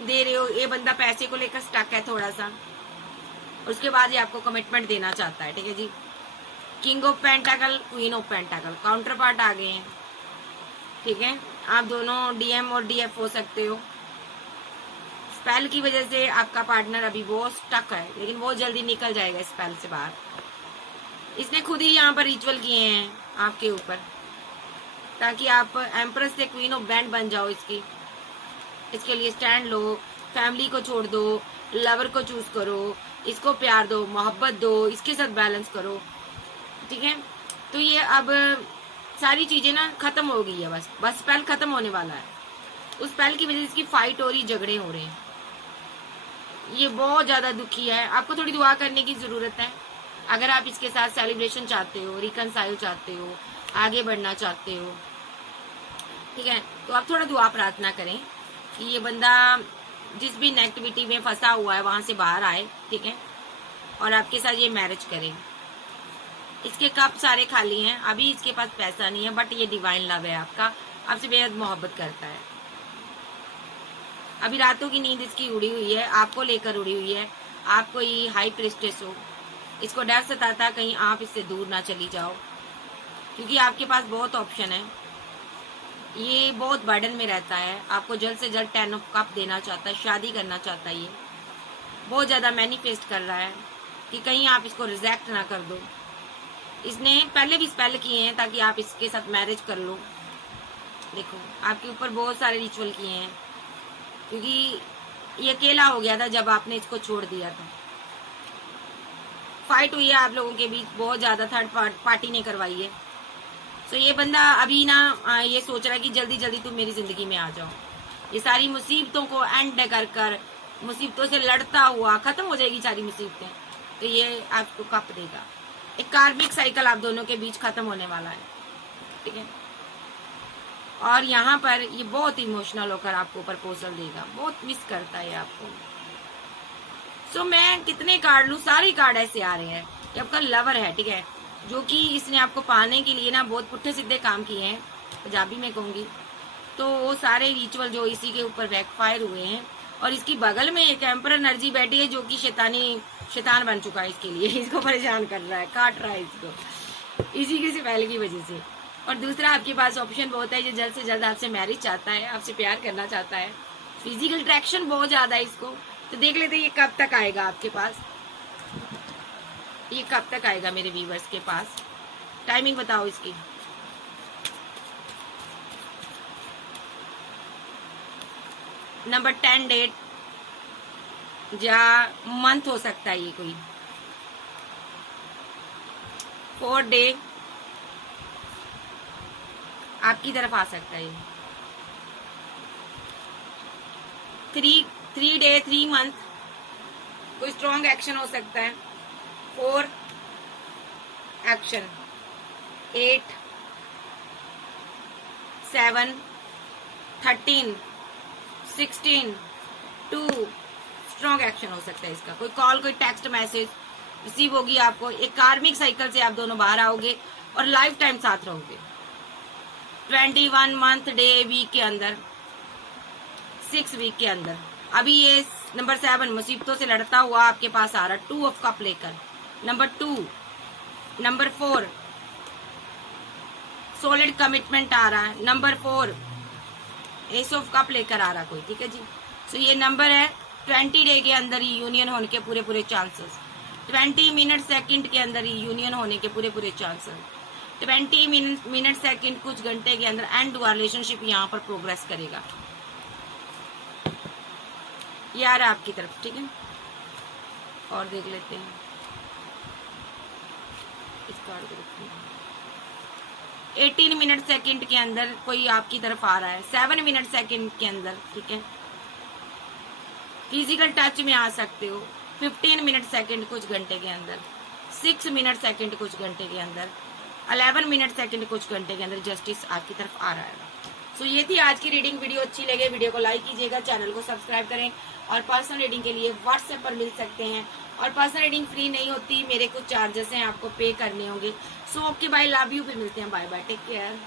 दे रहे हो, ये बंदा पैसे को लेकर स्टक है थोड़ा सा, उसके बाद ये आपको कमिटमेंट देना चाहता है। ठीक है जी, king of pentacle, queen of pentacle, counterpart आ गए हैं। ठीक है, आप दोनों डीएम और डीएफ हो सकते हो। स्पेल की वजह से आपका पार्टनर अभी बहुत स्टक है, लेकिन बहुत जल्दी निकल जाएगा स्पेल से बाहर। इसने खुद ही यहाँ पर रिचुअल किए हैं आपके ऊपर, ताकि आप एम्प्रेस से क्वीन ऑफ बैंड बन जाओ। इसके लिए स्टैंड लो, फैमिली को छोड़ दो, लवर को चूज करो, इसको प्यार दो, मोहब्बत दो, इसके साथ बैलेंस करो। ठीक है, तो ये अब सारी चीजें ना खत्म हो गई है, बस स्पेल खत्म होने वाला है। उस स्पेल की वजह से इसकी फाइट हो रही, झगड़े हो रहे हैं, ये बहुत ज्यादा दुखी है। आपको थोड़ी दुआ करने की जरूरत है। अगर आप इसके साथ सेलिब्रेशन चाहते हो, रिकनसाइल चाहते हो, आगे बढ़ना चाहते हो, ठीक है, तो आप थोड़ा दुआ प्रार्थना करें कि ये बंदा जिस भी नेगेटिविटी में फंसा हुआ है वहां से बाहर आए। ठीक है, और आपके साथ ये मैरिज करें। इसके कप सारे खाली हैं, अभी इसके पास पैसा नहीं है, बट ये डिवाइन लव है आपका, आपसे बेहद मोहब्बत करता है। अभी रातों की नींद इसकी उड़ी हुई है, आपको लेकर उड़ी हुई है। आप कोई हाई प्रिस्टेस हो, इसको डर सताता कहीं आप इससे दूर ना चली जाओ, क्योंकि आपके पास बहुत ऑप्शन है। ये बहुत बर्डन में रहता है, आपको जल्द से जल्द 10 ऑफ कप देना चाहता है, शादी करना चाहता है। ये बहुत ज्यादा मैनिफेस्ट कर रहा है कि कहीं आप इसको रिजेक्ट ना कर दो। इसने पहले भी स्पेल किए हैं ताकि आप इसके साथ मैरिज कर लो। देखो, आपके ऊपर बहुत सारे रिचुअल किए हैं, क्योंकि ये अकेला हो गया था जब आपने इसको छोड़ दिया था। फाइट हुई है आप लोगों के बीच बहुत ज्यादा, थर्ड पार्टी ने करवाई है। तो ये बंदा अभी ना ये सोच रहा है कि जल्दी जल्दी तुम मेरी जिंदगी में आ जाओ। ये सारी मुसीबतों को एंड कर कर, मुसीबतों से लड़ता हुआ खत्म हो जाएगी सारी मुसीबतें, तो ये आपको कप देगा। एक कार्मिक साइकिल आप दोनों के बीच खत्म होने वाला है। ठीक है, और यहाँ पर ये बहुत इमोशनल होकर आपको प्रपोजल देगा, बहुत मिस करता है आपको। सो मैं कितने कार्ड लूं, सारे कार्ड ऐसे आ रहे हैं। ये आपका लवर है, ठीक है, जो कि इसने आपको पाने के लिए ना बहुत पुट्ठे सीधे काम किए हैं, पंजाबी में कहूंगी। तो वो सारे रिचुअल जो इसी के ऊपर बैकफायर हुए हैं, और इसकी बगल में एक एम्परर एनर्जी बैठी है जो कि शैतान बन चुका है इसके लिए, इसको परेशान कर रहा है, काट रहा है इसको, इसी के स्पेल की वजह से। और दूसरा, आपके पास ऑप्शन बहुत है, जो जल्द से जल्द आपसे मैरिज चाहता है, आपसे प्यार करना चाहता है। फिजिकल अट्रैक्शन बहुत ज्यादा है इसको। तो देख लेते हैं ये कब तक आएगा आपके पास, ये कब तक आएगा मेरे व्यूवर्स के पास। टाइमिंग बताओ इसकी। नंबर 10 डेट या मंथ हो सकता है ये कोई। 4 डे आपकी तरफ आ सकता है ये। 3 डे 3 मंथ कोई स्ट्रॉन्ग एक्शन हो सकता है। 4 एक्शन। 8 7 13 16 2 स्ट्रॉन्ग एक्शन हो सकता है इसका। कोई कॉल कोई टेक्स्ट मैसेज रिसीव होगी आपको। एक कार्मिक साइकिल से आप दोनों बाहर आओगे और लाइफ टाइम साथ रहोगे। 21 मंथ डे वीक के अंदर, 6 वीक के अंदर। अभी ये नंबर 7 मुसीबतों से लड़ता हुआ आपके पास आ रहा है, 2 ऑफ कप लेकर। नंबर 2, नंबर 4 सॉलिड कमिटमेंट आ रहा है। नंबर 4 एस ऑफ कप लेकर आ रहा कोई, ठीक है जी। सो ये नंबर है 20 डे के अंदर ही यूनियन होने के पूरे पूरे चांसेस। 20 मिनट सेकंड के अंदर ही यूनियन होने के पूरे पूरे चांसेस। 20 मिनट सेकंड कुछ घंटे के अंदर एंड हुआ रिलेशनशिप यहाँ पर प्रोग्रेस करेगा। ये आ रहा है आपकी तरफ, ठीक है। और देख लेते हैं इस कार्ड को रखते हैं। 18 मिनट सेकंड के अंदर कोई आपकी तरफ आ रहा है। 7 मिनट सेकंड के अंदर, ठीक है। फिजिकल टच में आ सकते हो। 15 मिनट सेकंड कुछ घंटे के अंदर। 6 मिनट सेकंड कुछ घंटे के अंदर। 11 मिनट सेकंड कुछ घंटे के अंदर जस्टिस आपकी तरफ आ रहा है। सो ये थी आज की रीडिंग। वीडियो अच्छी लगे वीडियो को लाइक कीजिएगा, चैनल को सब्सक्राइब करें और पर्सनल रीडिंग के लिए व्हाट्सएप पर मिल सकते हैं। और पर्सनल रीडिंग फ्री नहीं होती, मेरे कुछ चार्जेस हैं आपको पे करने होंगे। So okay bye, love you, फिर मिलते हैं, बाय बाय, टेक केयर।